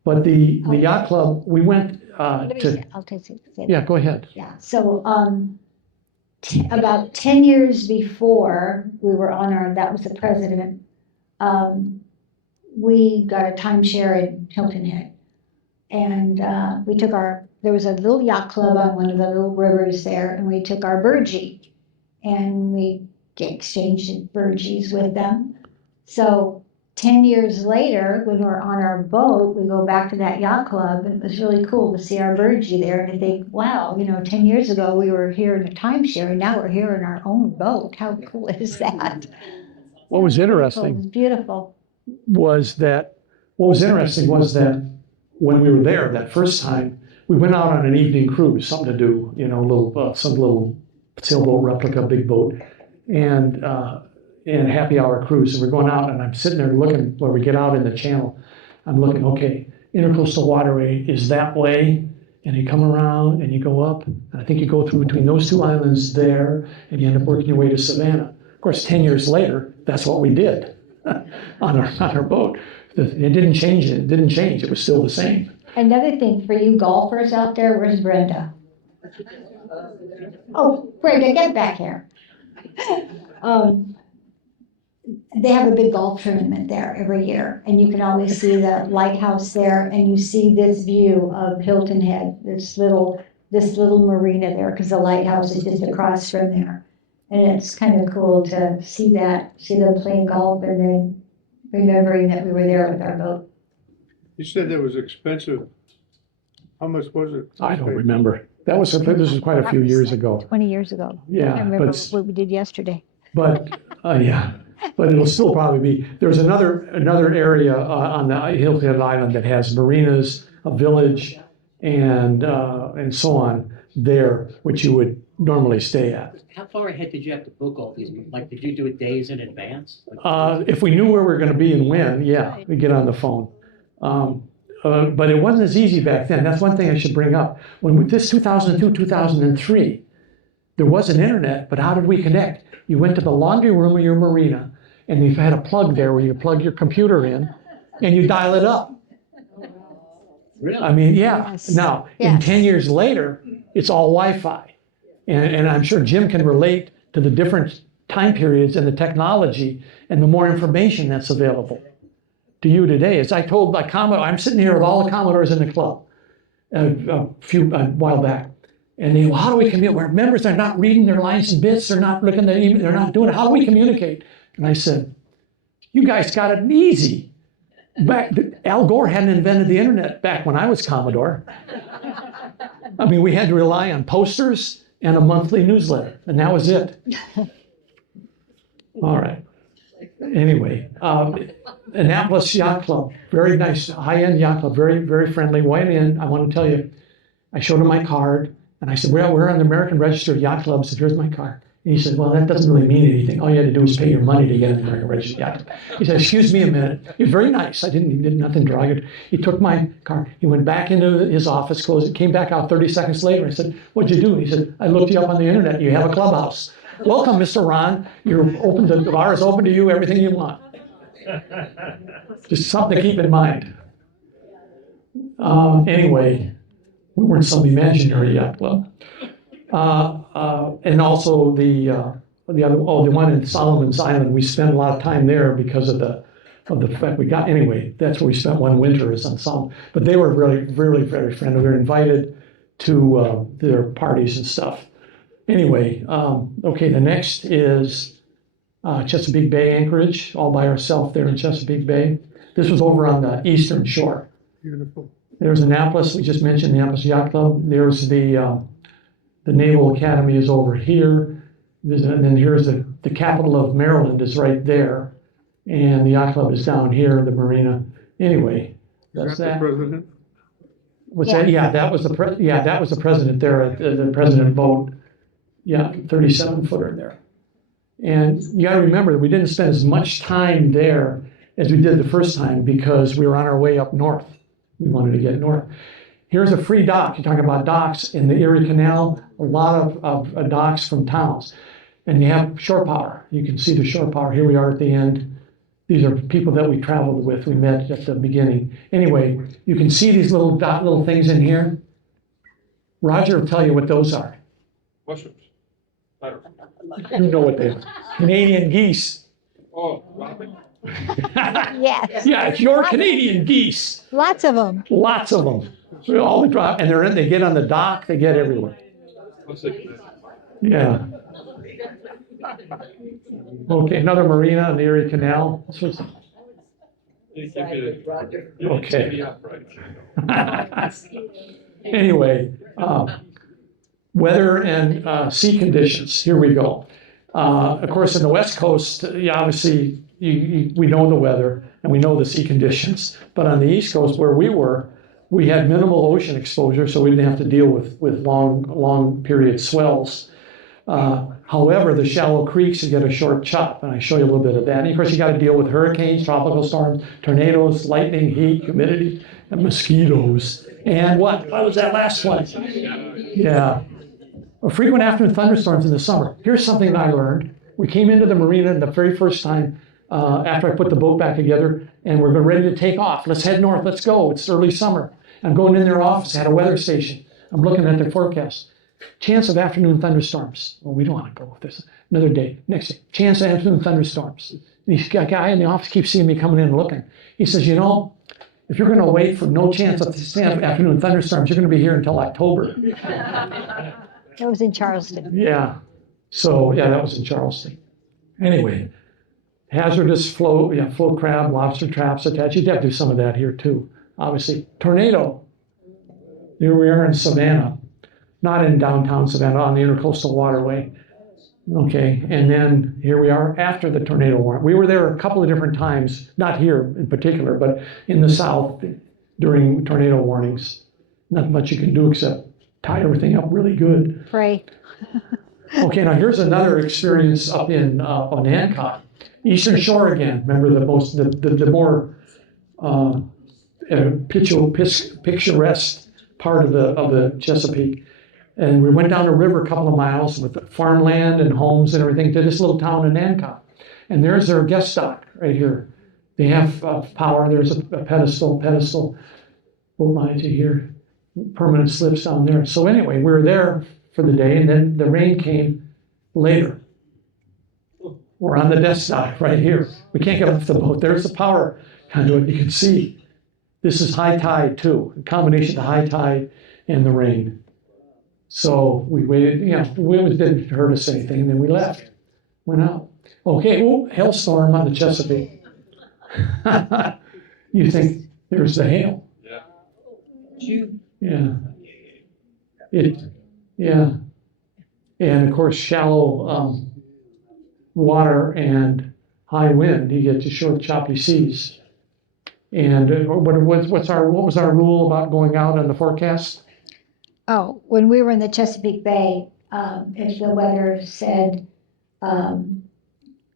But the yacht club, we went I'll take it. yeah, go ahead. Yeah, so about 10 years before we were on that was the president, we got a timeshare in Hilton Head. And we took there was a little yacht club on one of the little rivers there, and we took our burgee and we exchanged burgees with them. So 10 years later, when we're on our boat, we go back to that yacht club, and it was really cool to see our burgee there and to think, wow, 10 years ago we were here in a timeshare, and now we're here in our own boat. How cool is that? What was It interesting was beautiful. was that when we were there that first time, we went out on an evening cruise, something to do, some little sailboat replica, big boat, and happy hour cruise. And we're going out, and I'm sitting there looking where we get out in the channel. I'm looking, okay, intercoastal waterway is that way, and you come around and you go up, and I think you go through between those two islands there, and you end up working your way to Savannah. Of course, 10 years later, that's what we did on our boat. It didn't change. It was still the same. Another thing for you golfers out there, where's Brenda? Oh, Brenda, get back here. They have a big golf tournament there every year, and you can always see the lighthouse there, and you see this view of Hilton Head, this little marina there, because the lighthouse is just across from there. And it's kind of cool to see them playing golf, and then remembering that we were there with our boat. You said that was expensive. How much was it? I don't remember. This was quite a few years ago. 20 years ago. Yeah, I remember what we did yesterday. But yeah, but it'll still probably be. There's another area on the Hilton Head Island that has marinas, a village, and so on there, which you would normally stay at. How far ahead did you have to book all these? Like, did you do it days in advance? If we knew where we were going to be and when, yeah, we get on the phone. But it wasn't as easy back then. That's one thing I should bring up. When this 2002, 2003, there was an internet, but how did we connect? You went to the laundry room of your marina, and you had a plug there where you plug your computer in, and you dial it up. Really? I mean, yeah. Yes. Now, in Yes. 10 years later, it's all Wi-Fi. And I'm sure Jim can relate to the different time periods and the technology and the more information that's available to you today. As I told my Commodore, I'm sitting here with all the Commodores in the club. a while back. And they, well, how do we communicate? We're members, they're not reading their lines and bits, they're not looking at email, they're not doing it. How do we communicate? And I said, you guys got it easy. Al Gore hadn't invented the internet back when I was Commodore. I mean, we had to rely on posters and a monthly newsletter, and that was it. All right. Anyway, Annapolis Yacht Club, very nice, high-end yacht club, very, very friendly. Went in, I want to tell you, I showed him my card, and I said, well, we're on the American Register of Yacht Clubs, and here's my card. And he said, well, that doesn't really mean anything. All you had to do was pay your money to get in the American Register of Yacht Club. He said, excuse me a minute. He was very nice. He did nothing derogatory. He took my card. He went back into his office, closed it, came back out 30 seconds later. I said, what'd you do? He said, I looked you up on the internet. You have a clubhouse. Welcome, Mr. Rahn. You're open. The bar is open to you, everything you want. Just something to keep in mind. Anyway, we weren't some imaginary yacht club. And also the other, the one in Solomon's Island, we spent a lot of time there because of the fact we got, anyway, that's where we spent one winter is on Solomon. But they were really, really very friendly. We were invited to their parties and stuff. Anyway, okay, the next is Chesapeake Bay Anchorage, all by ourselves there in Chesapeake Bay. This was over on the eastern shore. Beautiful. There's Annapolis, we just mentioned the Annapolis Yacht Club. There's the Naval Academy is over here. And then here's the capital of Maryland is right there. And the yacht club is down here, the marina. Anyway, that's The that. president? What's that? Yeah, that was the president there at the president boat. Yeah, 37-footer there. And you got to remember, we didn't spend as much time there as we did the first time because we were on our way up north. We wanted to get north. Here's a free dock. You're talking about docks in the Erie Canal, a lot of docks from towns. And you have shore power. You can see the shore power. Here we are at the end. These are people that we traveled with, we met at the beginning. Anyway, you can see these little things in here. Roger will tell you what those are. Mushrooms. You know what they are. Canadian geese. Oh, robin? Yes, Yeah, it's your Canadian geese. lots of them. Lots of them. We all drop, and they get on the dock, they get everywhere. Yeah. Okay, another marina on the Erie Canal. This was, okay. Anyway, weather and sea conditions. Here we go. Of course, in the West Coast, obviously, we know the weather and we know the sea conditions. But on the East Coast, where we were, we had minimal ocean exposure, so we didn't have to deal with long period swells. However, the shallow creeks, you get a short chop, and I show you a little bit of that. And of course, you got to deal with hurricanes, tropical storms, tornadoes, lightning, heat, humidity, and mosquitoes. And what? What was that last one? Yeah. Frequent afternoon thunderstorms in the summer. Here's something that I learned. We came into the marina the very first time after I put the boat back together, and we're ready to take off. Let's head north. Let's go. It's early summer. I'm going in their office. I had a weather station. I'm looking at their forecast. Chance of afternoon thunderstorms. Well, we don't want to go with this. Another day. Next day. Chance of afternoon thunderstorms. And this guy in the office keeps seeing me coming in and looking. He says, you know, if you're going to wait for no chance of afternoon thunderstorms, you're going to be here until October. That was in Charleston. Yeah. So, yeah, that was in Charleston. Anyway, hazardous float crab, lobster traps attached. You'd have to do some of that here, too, obviously. Tornado. Here we are in Savannah. Not in downtown Savannah, on the Intercoastal Waterway. Okay, and then here we are after the tornado warning. We were there a couple of different times, not here in particular, but in the South during tornado warnings. Not much you can do except tie everything up really good. Pray. Okay, now here's another experience up in on Hancock, Eastern Shore again. Remember the more picturesque part of the Chesapeake. And we went down the river a couple of miles with farmland and homes and everything to this little town in Hancock. And there's their guest dock right here. They have power. There's a pedestal. Boat lines here. Permanent slips down there. So anyway, we were there for the day, and then the rain came later. We're on the desk dock right here. We can't get off the boat. There's the power conduit. You can see this is high tide too. A combination of high tide and the rain. So we waited, it didn't hurt us anything, and then we left, went out. Okay, hailstorm on the Chesapeake. You think there's the hail. Yeah. Yeah. And of course, shallow water and high wind, you get to short, choppy seas. And what was our rule about going out on the forecast? Oh, when we were in the Chesapeake Bay, if the weather said,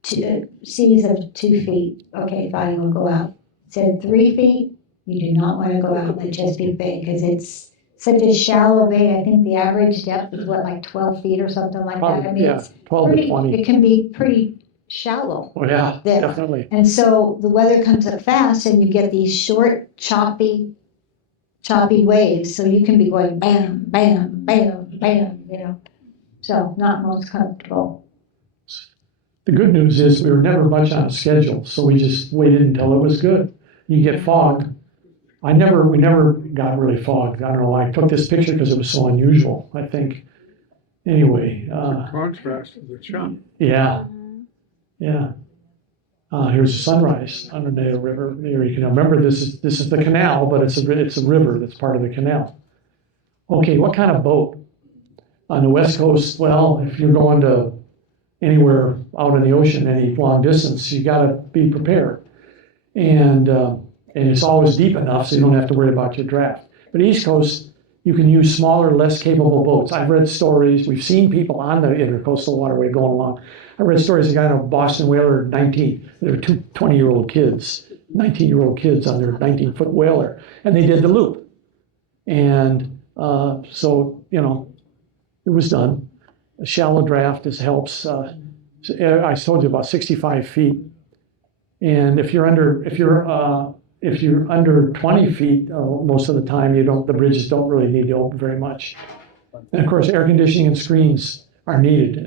seas of 2 feet, okay, fine, we'll go out. Said 3 feet, you do not want to go out in the Chesapeake Bay because it's such a shallow bay. I think the average depth is what, like 12 feet or something like that. I mean, Yeah, it's 12 to 20. it can be pretty shallow. Oh, yeah, there. definitely. And so the weather comes up fast and you get these short, choppy waves. So you can be going bam, bam, bam, bam, So not most comfortable. The good news is we were never much on schedule, so we just waited until it was good. You get fog. We never got really fogged. I don't know why I took this picture because it was so unusual, I think. Anyway. Contrast to the chum. Yeah. Yeah. Here's the sunrise under the river, the Erie Canal. Remember, this is the canal, but it's a river that's part of the canal. Okay, what kind of boat? On the West Coast, well, if you're going to anywhere out in the ocean, any long distance, you got to be prepared. And it's always deep enough so you don't have to worry about your draft. But East Coast, you can use smaller, less capable boats. I've read stories. We've seen people on the intercoastal waterway going along. I read stories of a guy in a Boston whaler, 19. There were two 20-year-old kids, 19-year-old kids on their 19-foot whaler, and they did the loop. And so, it was done. A shallow draft helps. I told you about 65 feet. And if you're under 20 feet, most of the time the bridges don't really need to open very much. And of course, air conditioning and screens are needed.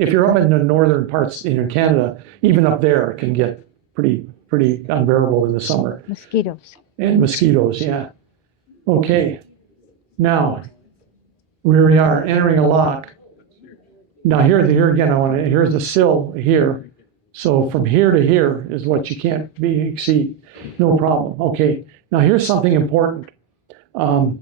If you're up in the northern parts in Canada, even up there, it can get pretty unbearable in the summer. Mosquitoes. And mosquitoes, yeah. Okay, now here we are entering a lock. Now here again, here's the sill here. So from here to here is what you can't exceed, no problem. Okay, now here's something important. By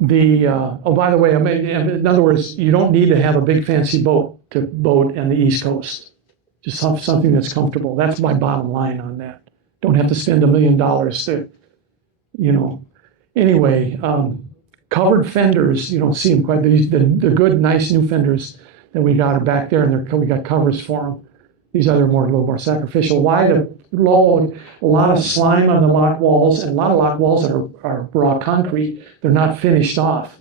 the way, in other words, you don't need to have a big fancy boat to boat on the East Coast. Just something that's comfortable. That's my bottom line on that. Don't have to spend $1 million to, Anyway, covered fenders, you don't see them quite. The good, nice new fenders that we got are back there, and we got covers for them. These other a little more sacrificial. Why? To load a lot of slime on the lock walls, and a lot of lock walls are raw concrete. They're not finished off.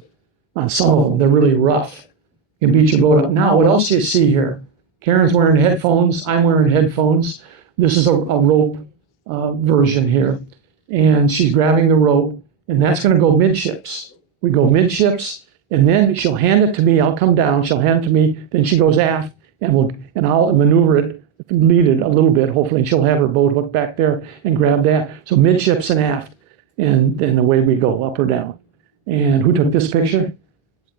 On some of them, they're really rough. You can beat your boat up. Now, what else do you see here? Karen's wearing headphones. I'm wearing headphones. This is a rope version here, and she's grabbing the rope, and that's going to go midships. We go midships, and then she'll hand it to me. I'll come down. She'll hand it to me. Then she goes aft, and I'll maneuver it, lead it a little bit, hopefully, and she'll have her boat hooked back there and grab that. So midships and aft, and then away we go, up or down. And who took this picture?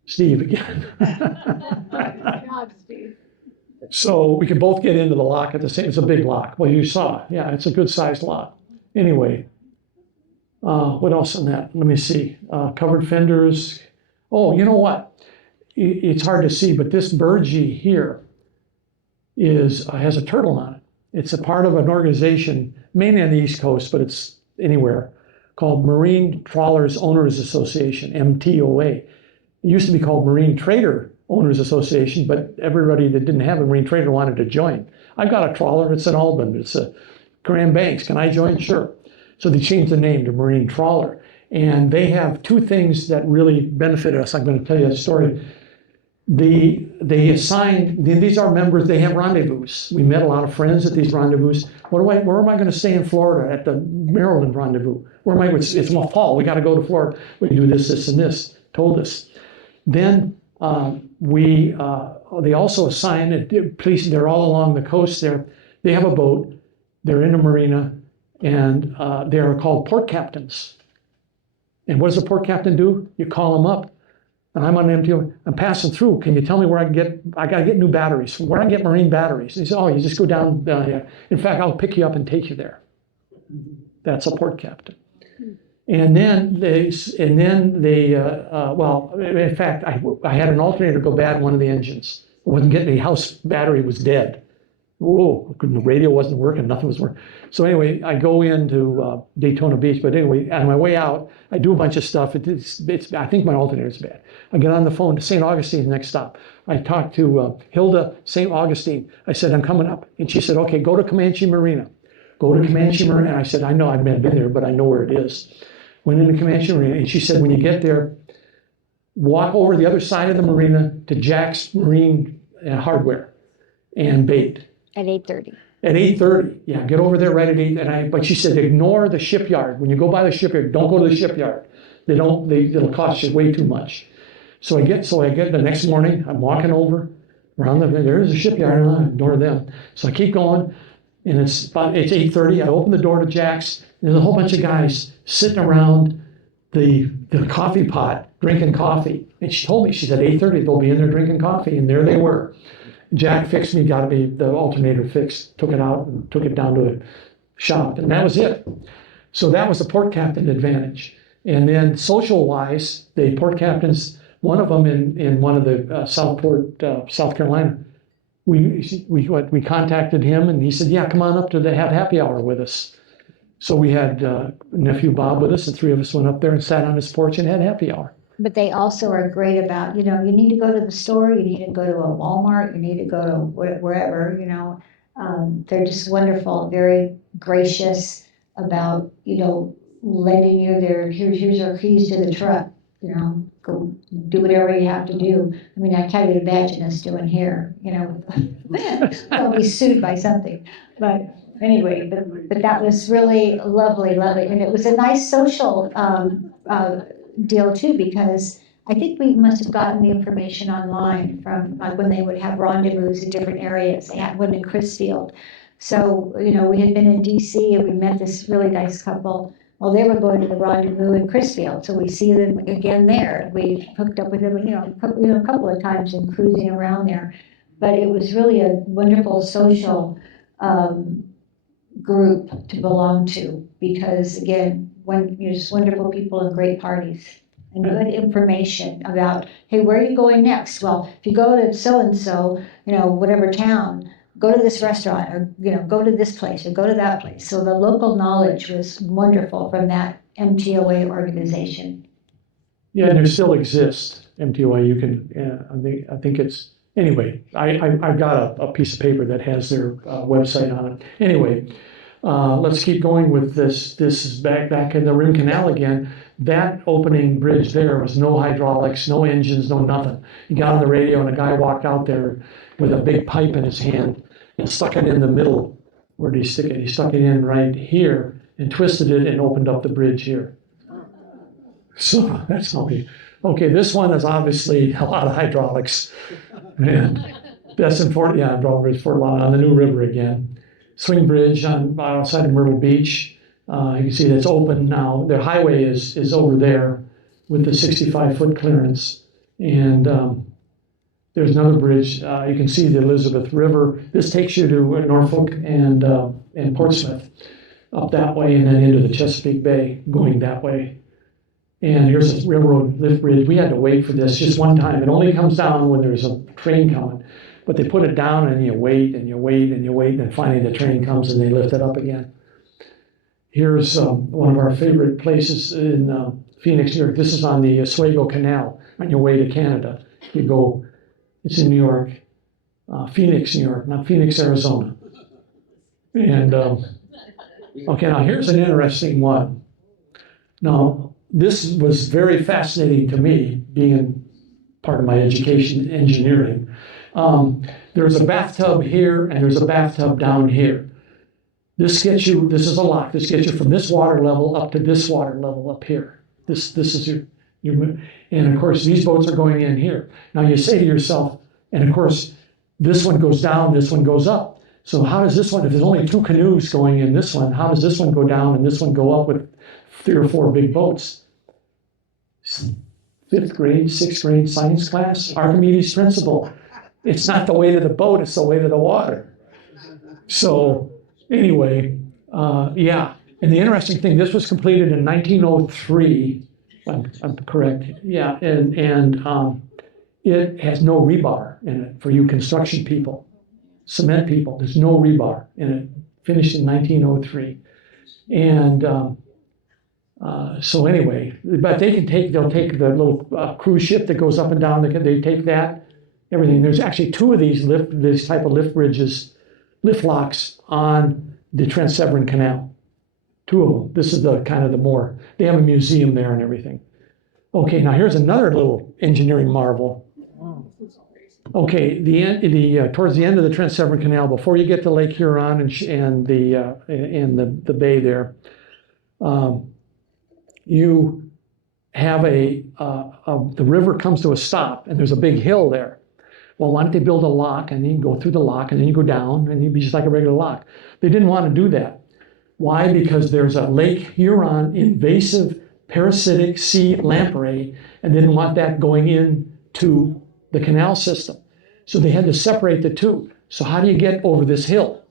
Steve again. God, Steve. So we can both get into the lock at the same. It's a big lock. Well, you saw. Yeah, it's a good sized lock. Anyway, what else on that? Let me see. Covered fenders. Oh, you know what? It's hard to see, but this burgee here has a turtle on it. It's a part of an organization, mainly on the East Coast, but it's anywhere, called Marine Trawlers Owners Association, MTOA. It used to be called Marine Trader Owners Association, but everybody that didn't have a marine trader wanted to join. I've got a trawler. It's an Albany. It's a Grand Banks. Can I join? Sure. So they changed the name to Marine Trawler. And they have two things that really benefit us. I'm going to tell you a story. They assigned, these are members, they have rendezvous. We met a lot of friends at these rendezvous. Where am I going to stay in Florida at the Maryland rendezvous? It's fall, we got to go to Florida. We can do this, and this, told us. Then they also assign, police, they're all along the coast there. They have a boat, they're in a marina, and they are called port captains. And what does the port captain do? You call him up. And I'm on MTO, I'm passing through. Can you tell me where I gotta get new batteries. Where I get marine batteries? He said, oh, you just go down here. In fact, I'll pick you up and take you there. That's a port captain. And then in fact, I had an alternator go bad in one of the engines. I wasn't getting, the house battery was dead. Whoa, the radio wasn't working, nothing was working. So anyway, I go into Daytona Beach, but anyway, on my way out, I do a bunch of stuff. I think my alternator's bad. I get on the phone to St. Augustine's next stop. I talked to Hilda St. Augustine. I said, I'm coming up. And she said, okay, go to Comanche Marina. Go to Comanche Marina. And I said, I know, I've been there, but I know where it is. Went into Comanche Marina, and she said, when you get there, walk over the other side of the marina to Jack's Marine Hardware and bait. At 8:30. At 8:30, yeah, get over there right at 8. But she said, ignore the shipyard. When you go by the shipyard, don't go to the shipyard. It'll cost you way too much. So I get the next morning, I'm walking over around there's a shipyard, and I ignore them. So I keep going, and it's 8:30. I open the door to Jack's. There's a whole bunch of guys sitting around the coffee pot, drinking coffee. And she told me, she said, 8:30, they'll be in there drinking coffee. And there they were. Jack fixed me, got me the alternator fixed, took it out and took it down to a shop. And that was it. So that was the port captain advantage. And then social-wise, the port captains, one of them in one of the Southport, South Carolina, we contacted him, and he said, yeah, come on up to have happy hour with us. So we had nephew Bob with us, and 3 of us went up there and sat on his porch and had happy hour. But they also are great about, you need to go to the store, you need to go to a Walmart, you need to go to wherever, they're just wonderful, very gracious about, lending you here's our keys to the truck, go do whatever you have to do. I mean, I can't even imagine us doing here, I'll be sued by something. But anyway, but that was really lovely. And it was a nice social deal too, because I think we must have gotten the information online from like when they would have rendezvous in different areas. They had one in Chrisfield. So, we had been in DC and we met this really nice couple. Well, they were going to the rendezvous in Chrisfield, so we see them again there. We hooked up with them, a couple of times and cruising around there. But it was really a wonderful social group to belong to, because again, you're just wonderful people and great parties and good information about, hey, where are you going next? Well, if you go to so-and-so, whatever town, go to this restaurant, or, go to this place or go to that place. So the local knowledge was wonderful from that MTOA organization. Yeah, and there still exists MTOA. You can, I think it's, anyway, I've got a piece of paper that has their website on it. Anyway, let's keep going with this. This is back in the Erie Canal again. That opening bridge there was no hydraulics, no engines, no nothing. He got on the radio and a guy walked out there with a big pipe in his hand and stuck it in the middle. Where did he stick it? He stuck it in right here and twisted it and opened up the bridge here. So that's how okay, this one is obviously a lot of hydraulics. And that's in Fort Lauderdale on the New River again. Swing bridge outside of Myrtle Beach. You can see that's open now. Their highway is over there with the 65-foot clearance. And there's another bridge. You can see the Elizabeth River. This takes you to Norfolk and Portsmouth up that way, and then into the Chesapeake Bay going that way. And here's a railroad lift bridge. We had to wait for this just one time. It only comes down when there's a train coming. But they put it down and you wait and you wait and you wait, and then finally the train comes and they lift it up again. Here's one of our favorite places in Phoenix, New York. This is on the Oswego Canal on your way to Canada. You go, it's in New York, Phoenix, New York, not Phoenix, Arizona. And okay, now here's an interesting one. Now, this was very fascinating to me, being part of my education, engineering. There's a bathtub here and there's a bathtub down here. This is a lock. This gets you from this water level up to this water level up here. This is your, and of course these boats are going in here. Now you say to yourself, and of course this one goes down, this one goes up. So how does this one, if there's only 2 canoes going in this one, how does this one go down and this one go up with 3 or 4 big boats? fifth grade, sixth grade science class, Archimedes principle. It's not the weight of the boat, it's the weight of the water. So anyway, yeah. And the interesting thing, this was completed in 1903. I'm correct. Yeah, and it has no rebar in it for you construction people, cement people. There's no rebar in it. Finished in 1903, and so anyway, but they'll take the little cruise ship that goes up and down. They take that, everything. There's actually two of this type of lift bridges, lift locks on the Trans-Severn Canal. Two of them. This is the kind of the more. They have a museum there and everything. Okay, now here's another little engineering marvel. Okay, towards the end of the Trans-Severn Canal, before you get to Lake Huron and the bay there, you have the river comes to a stop, and there's a big hill there. Well, why don't they build a lock, and then you go through the lock, and then you go down, and you'd be just like a regular lock. They didn't want to do that. Why? Because there's a Lake Huron invasive parasitic sea lamprey, and they didn't want that going into the canal system. So they had to separate the two. So how do you get over this hill?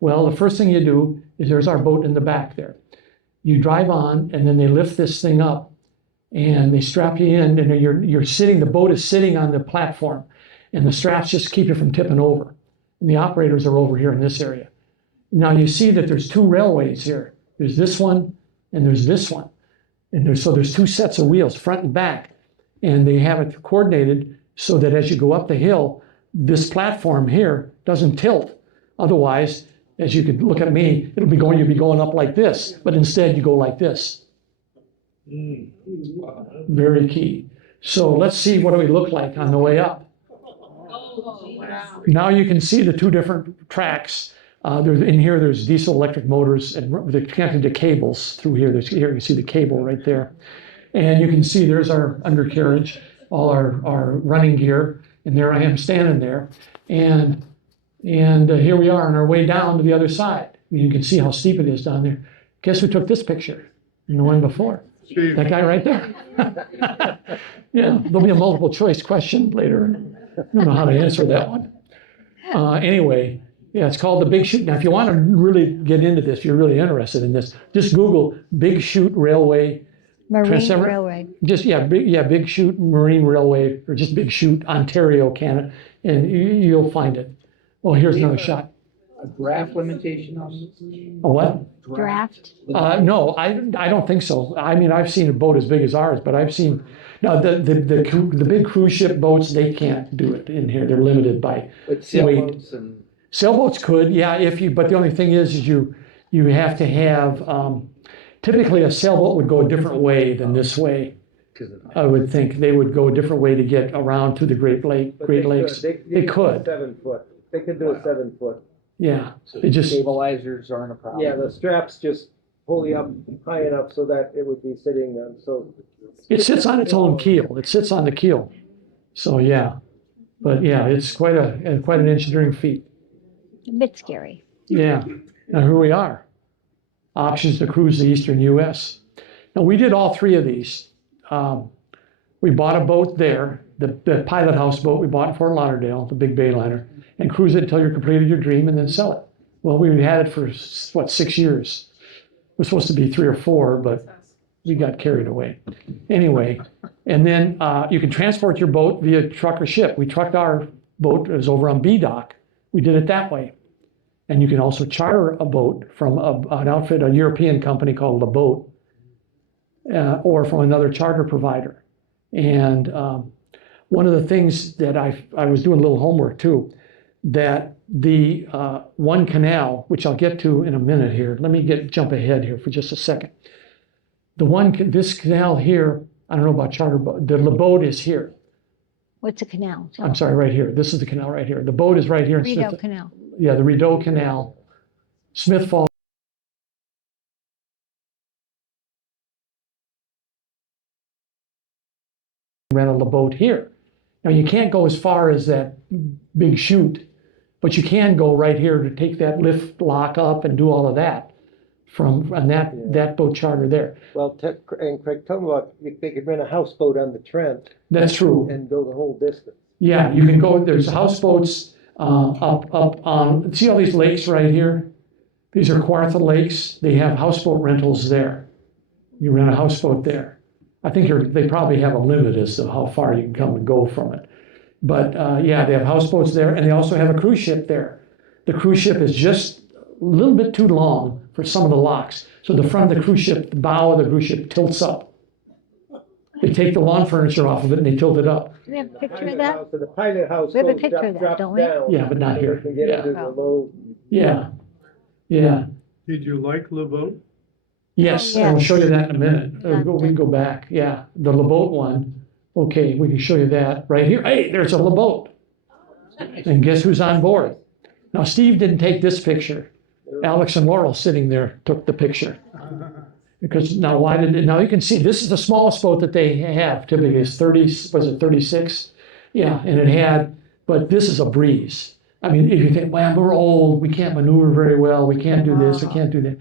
Well, the first thing you do is there's our boat in the back there. You drive on, and then they lift this thing up, and they strap you in, and you're sitting, the boat is sitting on the platform, and the straps just keep you from tipping over. And the operators are over here in this area. Now you see that there's two railways here. There's this one, and there's this one. And there's two sets of wheels, front and back. And they have it coordinated so that as you go up the hill, this platform here doesn't tilt. Otherwise, as you could look at me, you'll be going up like this, but instead you go like this. Very key. So let's see what do we look like on the way up. Now you can see the two different tracks. There's diesel electric motors, and they're connected to cables through here. Here you can see the cable right there. And you can see there's our undercarriage, all our running gear, and there I am standing there. And here we are on our way down to the other side. You can see how steep it is down there. Guess who took this picture? And the one before? Steve. That guy right there. Yeah, there'll be a multiple choice question later. I don't know how to answer that one. Anyway, yeah, it's called the Big Chute. Now, if you want to really get into this, if you're really interested in this, just Google Big Chute Railway. Marine Railway. Just, Big Chute Marine Railway, or just Big Chute, Ontario, Canada, and you'll find it. Well, here's another shot. A draft limitation on this? A what? Draft. No, I don't think so. I mean, I've seen a boat as big as ours, but I've seen, now the big cruise ship boats, they can't do it in here. They're limited by But weight. sailboats and. Sailboats could, yeah, but the only thing is you have to have, typically a sailboat would go a different way than this way. I would think they would go a different way to get around to the Great Lakes. They could. 7 foot. They could do a 7 foot. Yeah, So it just, stabilizers aren't a problem. Yeah, the straps just pull you up high enough so that it would be sitting so. it sits on its own keel. It sits on the keel. So, yeah. But yeah, it's quite an engineering feat. A bit scary. Yeah. Now here we are. Options to cruise the eastern U.S. Now we did all three of these. We bought a boat there, the pilot house boat we bought in Fort Lauderdale, the big Bayliner, and cruise it until you completed your dream and then sell it. Well, we had it for 6 years. It was supposed to be 3 or 4, but we got carried away. Anyway, and then you can transport your boat via truck or ship. We trucked our boat, it was over on B dock. We did it that way. And you can also charter a boat from an outfit, a European company called La Boat, or from another charter provider. And one of the things that I was doing a little homework too, that the one canal, which I'll get to in a minute here, let me jump ahead here for just a second. This canal here, I don't know about charter boat, the La Boat is here. What's a canal? I'm sorry, right here. This is the canal right here. The boat is right here in Rideau Smith. Canal. Yeah, the Rideau Canal, Smith Falls. Rental a boat here. Now you can't go as far as that Big Chute, but you can go right here to take that lift lock up and do all of that. and that boat charter there. Well, and Craig, tell me about, they could rent a houseboat on the Trent That's true. and go the whole distance. Yeah, you can go, there's houseboats up on, see all these lakes right here? These are Kawartha lakes. They have houseboat rentals there. You rent a houseboat there. I think they probably have a limit as to how far you can come and go from it. But yeah, they have houseboats there, and they also have a cruise ship there. The cruise ship is just a little bit too long for some of the locks. So the front of the cruise ship, the bow of the cruise ship tilts up. They take the lawn furniture off of it and they tilt it up. Do we have a picture of that? So the pilot house We have a goes picture of that, drops don't we? down. Yeah, but not so here. they can get Yeah. into the low. Yeah, yeah. Did you like LeBeau? Yes, Oh, I will yes. show you that in a minute. Yeah. We can go back. Yeah, the LeBoat one. Okay, we can show you that right here. Hey, there's a LeBoat. And guess who's on board? Now, Steve didn't take this picture. Alex and Laurel sitting there took the picture. Because now now you can see this is the smallest boat that they have typically is 30, was it 36? Yeah, and but this is a breeze. I mean, if you think, well, we're old, we can't maneuver very well, we can't do this, we can't do that.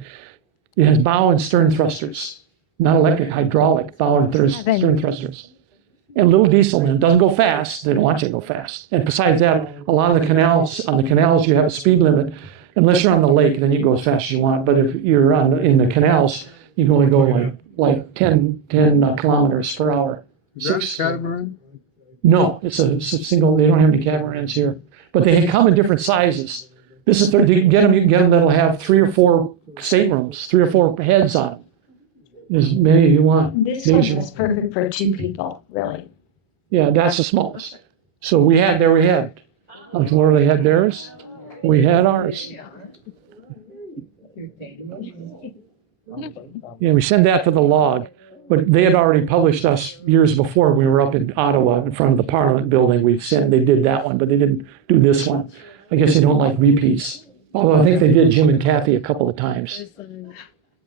It has bow and stern thrusters, not electric, hydraulic, bow and stern thrusters. And little diesel, and it doesn't go fast, they don't want you to go fast. And besides that, a lot of the canals, on the canals you have a speed limit. Unless you're on the lake, then you go as fast as you want. But if you're in the canals, you can only go like 10 kilometers per hour. Is that a catamaran? No, it's a single, they don't have any catamarans here. But they come in different sizes. This is, you can get them that'll have 3 or 4 staterooms, 3 or 4 heads on them. As many as you want. This one is perfect for 2 people, really. Yeah, that's the smallest. So we had, like Laura, they had theirs, we had ours. Yeah, we send that to the log, but they had already published us years before. We were up in Ottawa in front of the Parliament building. They did that one, but they didn't do this one. I guess they don't like repeats. Although I think they did Jim and Kathy a couple of times.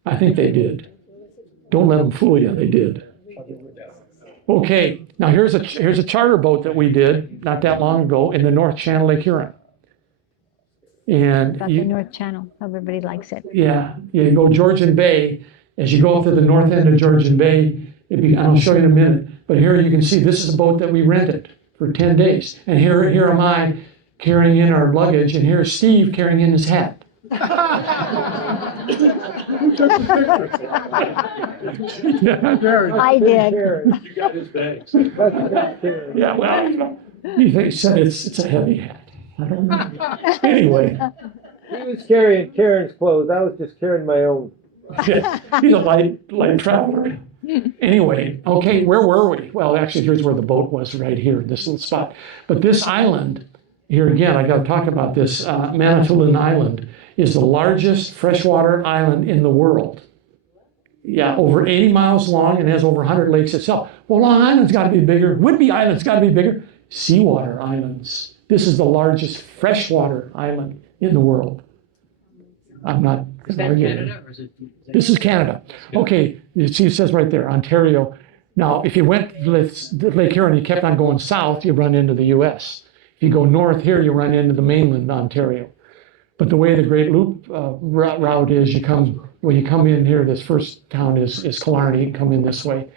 I think they did. Don't let them fool you, they did. Okay, now here's a charter boat that we did not that long ago in the North Channel, Lake Huron. And About the North Channel, everybody likes it. yeah, you go Georgian Bay. As you go up to the north end of Georgian Bay, I'll show you in a minute. But here you can see this is a boat that we rented for 10 days. And here am I carrying in our luggage, and here's Steve carrying in his hat. Who took the picture? Yeah, I did. You got his bags. yeah, well, he said it's a heavy hat. I don't know. Anyway, He was carrying Karen's clothes. I was just carrying my own. he's a light traveler. Anyway, okay, where were we? Well, actually, here's where the boat was, right here, this little spot. But this island, here again, I got to talk about this. Manitoulin Island is the largest freshwater island in the world. Yeah, over 80 miles long and has over 100 lakes itself. Well, Long Island's got to be bigger. Whidbey Island's got to be bigger. Seawater islands. This is the largest freshwater island in the world. I'm not. Is that Canada or is it? This is Canada. Okay, you see it says right there, Ontario. Now, if you went to Lake Huron, you kept on going south, you run into the US. If you go north here, you run into the mainland Ontario. But the way the Great Loop route is, you come in here, this first town is Killarney, you come in this way.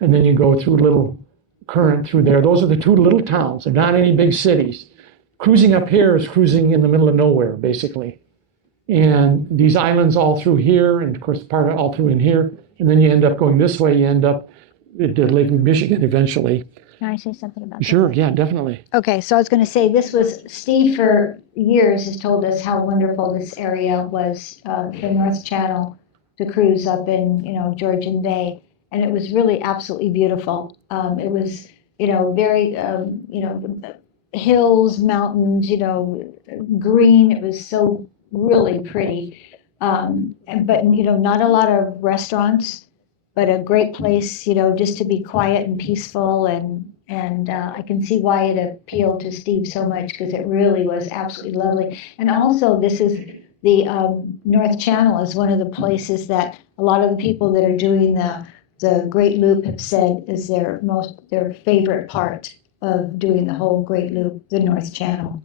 And then you go through a little current through there. Those are the 2 little towns. They're not any big cities. Cruising up here is cruising in the middle of nowhere, basically. And these islands all through here, and of course part of all through in here, and then you end up going this way, you end up at Lake Michigan eventually. Can I say something about that? Sure, yeah, definitely. Okay, so I was going to say, this was, Steve for years has told us how wonderful this area was, the North Channel, to cruise up in, Georgian Bay. And it was really absolutely beautiful. It was, very, hills, mountains, green. It was so really pretty. But, not a lot of restaurants, but a great place, just to be quiet and peaceful. And I can see why it appealed to Steve so much, because it really was absolutely lovely. And also, this is the North Channel is one of the places that a lot of the people that are doing the Great Loop have said is their favorite part of doing the whole Great Loop, the North Channel.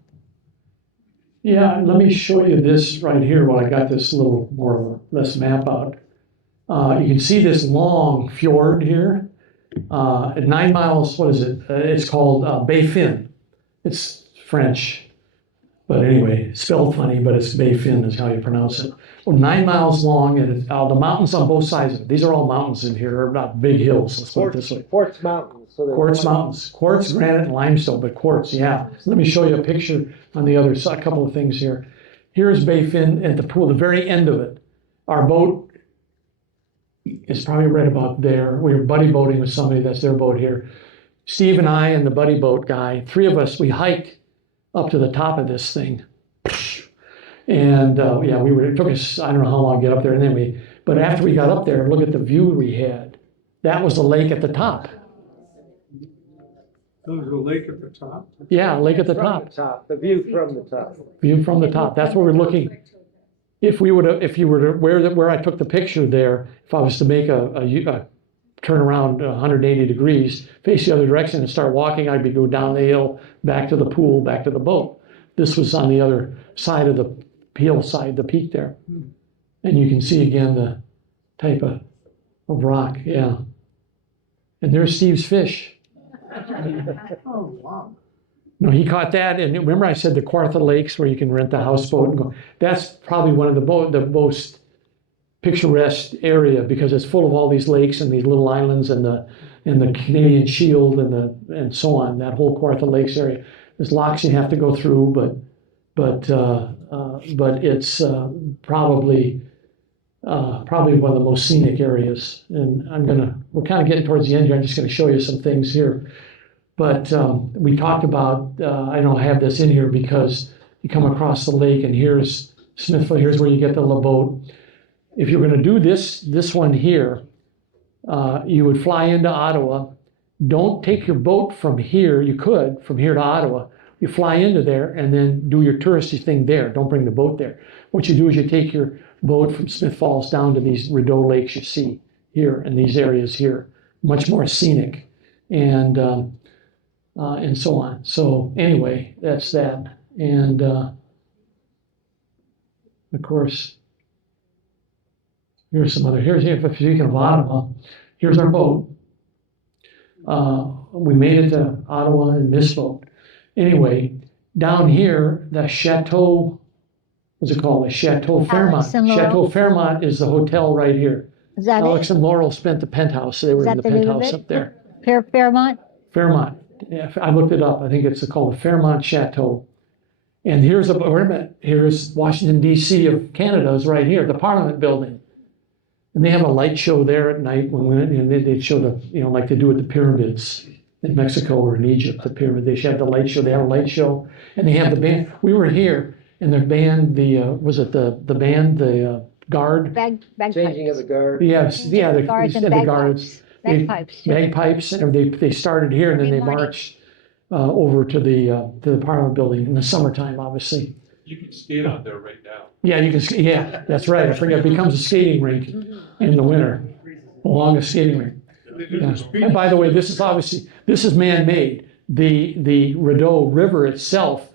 Yeah, let me show you this right here while I got this little more or less map out. You can see this long fjord here. At 9 miles, what is it? It's called Bay Fin. It's French. But anyway, spelled funny, but it's Bay Fin is how you pronounce it. Well, 9 miles long, and it's, the mountains on both sides of it. These are all mountains in here, they're not big hills, let's put it this way. Quartz Mountains. So Quartz mountains, quartz, granite, and limestone, but quartz, yeah. Let me show you a picture on the other side, a couple of things here. Here's Bay Fin at the pool, the very end of it. Our boat is probably right about there. We were buddy boating with somebody, that's their boat here. Steve and I and the buddy boat guy, three of us, we hiked up to the top of this thing. And yeah, it took us, I don't know how long to get up there. And then but after we got up there, look at the view we had. That was the lake at the top. There was a lake at the top. Yeah, lake at the from top. the top, the view from the top. View from the top. That's where we're looking. If you were to where I took the picture there, if I was to make a turn around 180 degrees, face the other direction and start walking, I'd be go down the hill, back to the pool, back to the boat. This was on the other side of the hillside, the peak there. And you can see again the type of rock, yeah. And there's Steve's fish. Oh, wow. No, he caught that, and remember I said the Kawartha Lakes where you can rent the houseboat and go. That's probably one of the most picturesque area because it's full of all these lakes and these little islands and the Canadian Shield and so on. That whole Kawartha Lakes area. There's locks you have to go through, but it's probably one of the most scenic areas. And we're kind of getting towards the end here. I'm just going to show you some things here. But we talked about, I don't have this in here because you come across the lake and here's Smithville, here's where you get the boat. If you're going to do this one here, you would fly into Ottawa. Don't take your boat from here. You could, from here to Ottawa. You fly into there and then do your touristy thing there. Don't bring the boat there. What you do is you take your boat from Smith Falls down to these Rideau lakes you see here in these areas here. Much more scenic and so on. So anyway, that's that. And of course, here's speaking of Ottawa, here's our boat. We made it to Ottawa in this boat. Anyway, down here, the Chateau, what's it called? The Chateau Fairmont. Alex and Laurel? Chateau Fairmont is the hotel right here. Is that Alex it? and Laurel spent the penthouse. So they were Is in that the the name of penthouse it? up there. Fairmont? Fairmont. Yeah, I looked it up. I think it's called the Fairmont Chateau. And here's here's Washington, D.C. of Canada is right here, the Parliament building. And they have a light show there at night when we went, and they'd show like they do at the pyramids in Mexico or in Egypt, the pyramid. They have the light show. They have a light show, and they have the band. We were here, and the band, the guard? Changing of the guard. Yes, yeah, the Guards and the guards. bagpipes. Bagpipes, and they started here, and then Every they morning. marched over to the Parliament building in the summertime, obviously. You can skate out there right now. Yeah, you can. Yeah, that's right. I forget. It becomes a skating rink in the winter, along a skating rink. Yeah. And by the way, this is man-made. The Rideau River itself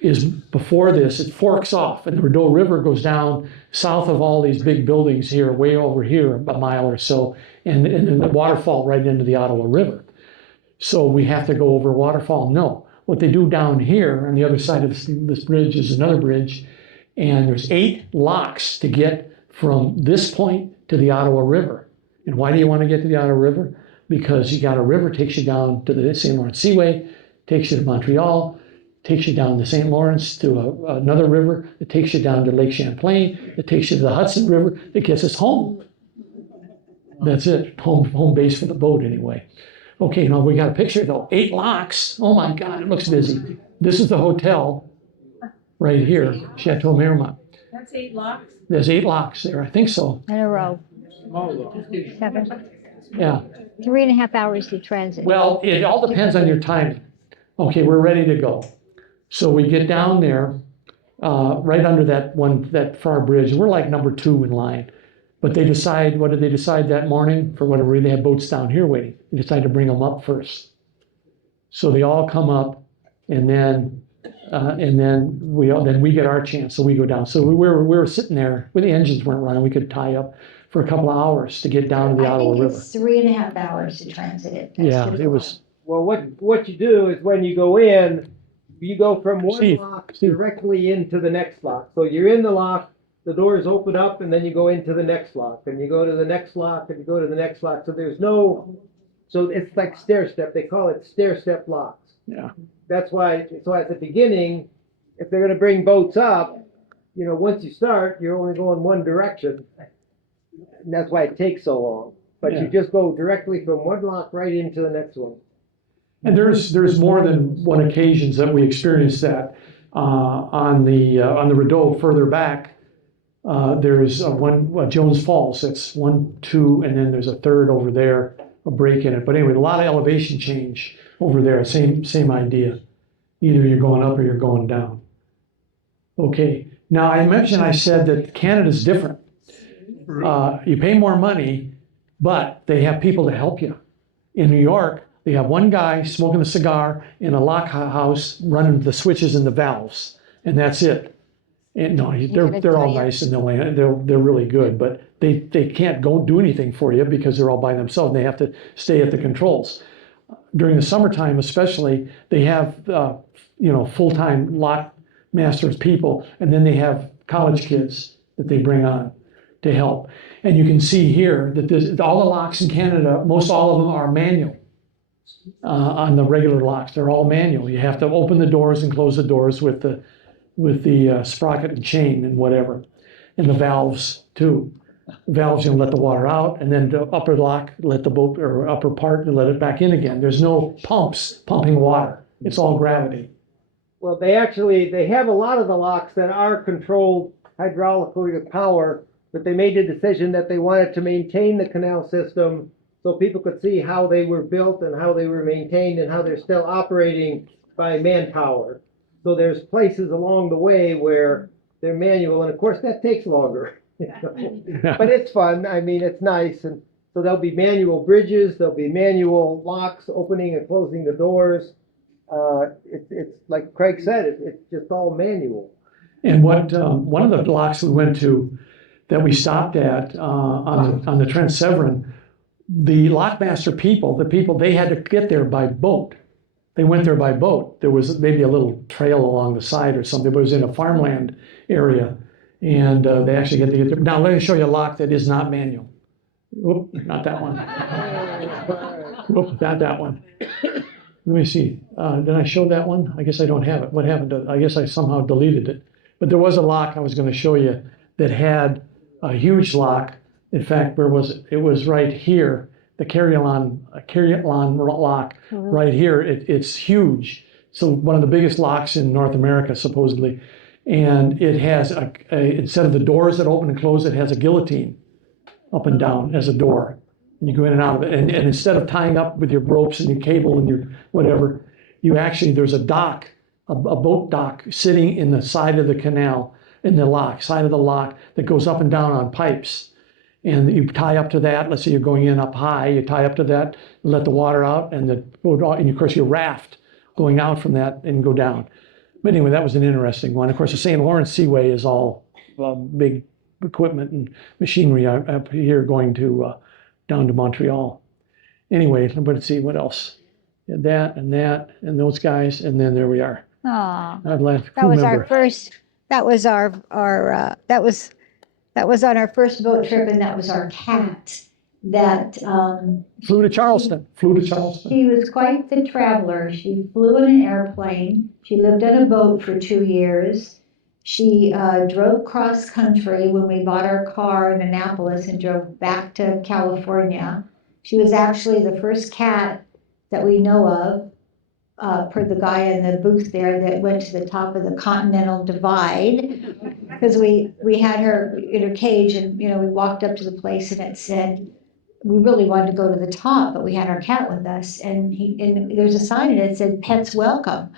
is before this. It forks off, and the Rideau River goes down south of all these big buildings here, way over here, a mile or so, and then the waterfall right into the Ottawa River. So we have to go over a waterfall? No. What they do down here on the other side of this bridge is another bridge, and there's 8 locks to get from this point to the Ottawa River. And why do you want to get to the Ottawa River? Because you got a river takes you down to the St. Lawrence Seaway, takes you to Montreal, takes you down the St. Lawrence to another river, it takes you down to Lake Champlain, it takes you to the Hudson River, it gets us home. That's it, home base for the boat anyway. Okay, now we got a picture though, 8 locks. Oh my God, it looks busy. This is the hotel right here, Chateau Marmont. That's 8 locks? There's 8 locks there, I think so. In a row. Small though. 7. Yeah. 3.5 hours to transit. Well, it all depends on your timing. Okay, we're ready to go. So we get down there, right under that far bridge. We're like number 2 in line. But they decide, what did they decide that morning? For whatever reason, they have boats down here waiting. They decide to bring them up first. So they all come up, and then And then we get our chance, so we go down. So we were sitting there when the engines weren't running. We could tie up for a couple of hours to get down to the I Ottawa think River. it's 3.5 hours to transit it. That's Yeah, just it was. Well, what you do is when you go in, you go from one Steve, lock Steve. directly into the next lock. So you're in the lock, the doors open up, and then you go into the next lock, and you go to the next lock, and you go to the next lock. So so it's like stair step. They call it stair step locks. Yeah. That's why. So at the beginning, if they're going to bring boats up, once you start, you're only going one direction, and that's why it takes so long. But you just go directly from one lock right into the next one. And there's more than one occasions that we experienced that on the Rideau further back. There's one Jones Falls. That's 1, 2, and then there's a third over there, a break in it. But anyway, a lot of elevation change over there. Same idea. Either you're going up or you're going down. Okay. Now I said that Canada's different. You pay more money, but they have people to help you. In New York, they have one guy smoking a cigar in a lock house running the switches and the valves, and that's it. And no, they're all nice and they're really good, but they can't go do anything for you because they're all by themselves. And they have to stay at the controls. During the summertime, especially, they have full-time lock masters people, and then they have college kids that they bring on to help. And you can see here that all the locks in Canada, most all of them are manual. On the regular locks, they're all manual. You have to open the doors and close the doors with the sprocket and chain and whatever, and the valves too. The valves let the water out, and then the upper lock let the boat or upper part and let it back in again. There's no pumps pumping water. It's all gravity. Well, they have a lot of the locks that are controlled hydraulically with power, but they made the decision that they wanted to maintain the canal system so people could see how they were built and how they were maintained and how they're still operating by manpower. So there's places along the way where they're manual, and of course that takes longer. But it's fun. I mean, it's nice. And so there'll be manual bridges, there'll be manual locks opening and closing the doors. It's like Craig said, it's just all manual. And what one of the locks we went to that we stopped at on the Trent Severn, the lockmaster people, they had to get there by boat. They went there by boat. There was maybe a little trail along the side or something, but it was in a farmland area. And they actually had to get there. Now, let me show you a lock that is not manual. Whoop, not that one. Whoop, not that one. Let me see. Did I show that one? I guess I don't have it. What happened to it? I guess I somehow deleted it. But there was a lock I was going to show you that had a huge lock. In fact, where was it? It was right here. The carry-on lock right here. It's huge. So one of the biggest locks in North America, supposedly. And it has instead of the doors that open and close, it has a guillotine up and down as a door. And you go in and out of it. And instead of tying up with your ropes and your cable and your whatever, there's a dock, a boat dock sitting in the side of the canal, in the side of the lock that goes up and down on pipes. And you tie up to that. Let's say you're going in up high, you tie up to that, let the water out, and of course your raft going out from that and go down. But anyway, that was an interesting one. Of course, the St. Lawrence Seaway is all big equipment and machinery up here going to down to Montreal. Anyway, let's see what else. That and those guys, and then there we are. Aw, I'd like that was our first. That was that was on our first boat trip, and that was our cat. That flew to Charleston. She was quite the traveler. She flew in an airplane. She lived on a boat for 2 years. She drove cross country when we bought our car in Annapolis and drove back to California. She was actually the first cat that we know of, per the guy in the booth there, that went to the top of the Continental Divide. Because we had her in her cage, and we walked up to the place and it said, we really wanted to go to the top, but we had our cat with us, and there's a sign and it said, "Pets welcome."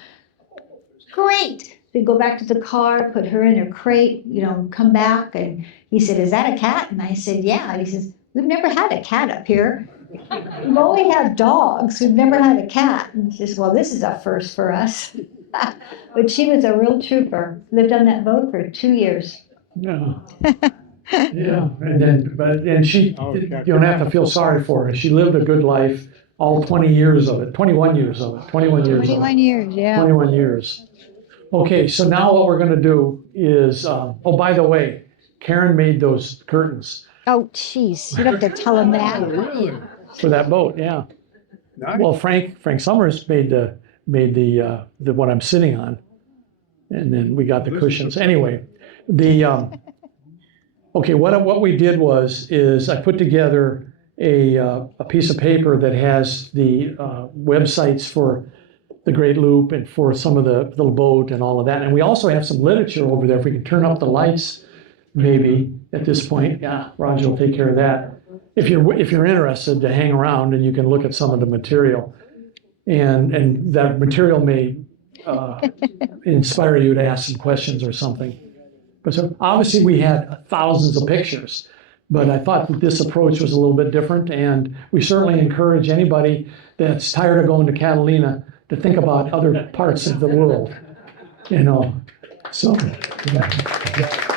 Great. We go back to the car, put her in her crate, come back, and he said, "Is that a cat?" And I said, "Yeah." And he says, "We've never had a cat up here. We've only had dogs. We've never had a cat." And he says, "Well, this is a first for us." But she was a real trooper, lived on that boat for 2 years. Yeah. Yeah, and she, Oh, you okay. don't have to feel sorry for her. She lived a good life, all 20 years of it, 21 years of it, 21 years of it. 21 years, yeah. 21 years. Okay, so now what we're gonna do is, oh, by the way, Karen made those curtains Oh, jeez, you don't have to tell him Oh, that. really? for that boat, yeah. Nice. Well, Frank Summers made the what I'm sitting on. And then we got the cushions. Anyway, okay, what we did is I put together a piece of paper that has the websites for the Great Loop and for some of the little boat and all of that. And we also have some literature over there. If we can turn up the lights, maybe at this point, yeah, Roger will take care of that. If you're interested to hang around and you can look at some of the material, and that material may inspire you to ask some questions or something. But so obviously we had thousands of pictures, but I thought that this approach was a little bit different, and we certainly encourage anybody that's tired of going to Catalina to think about other parts of the world, you know. So. Yeah.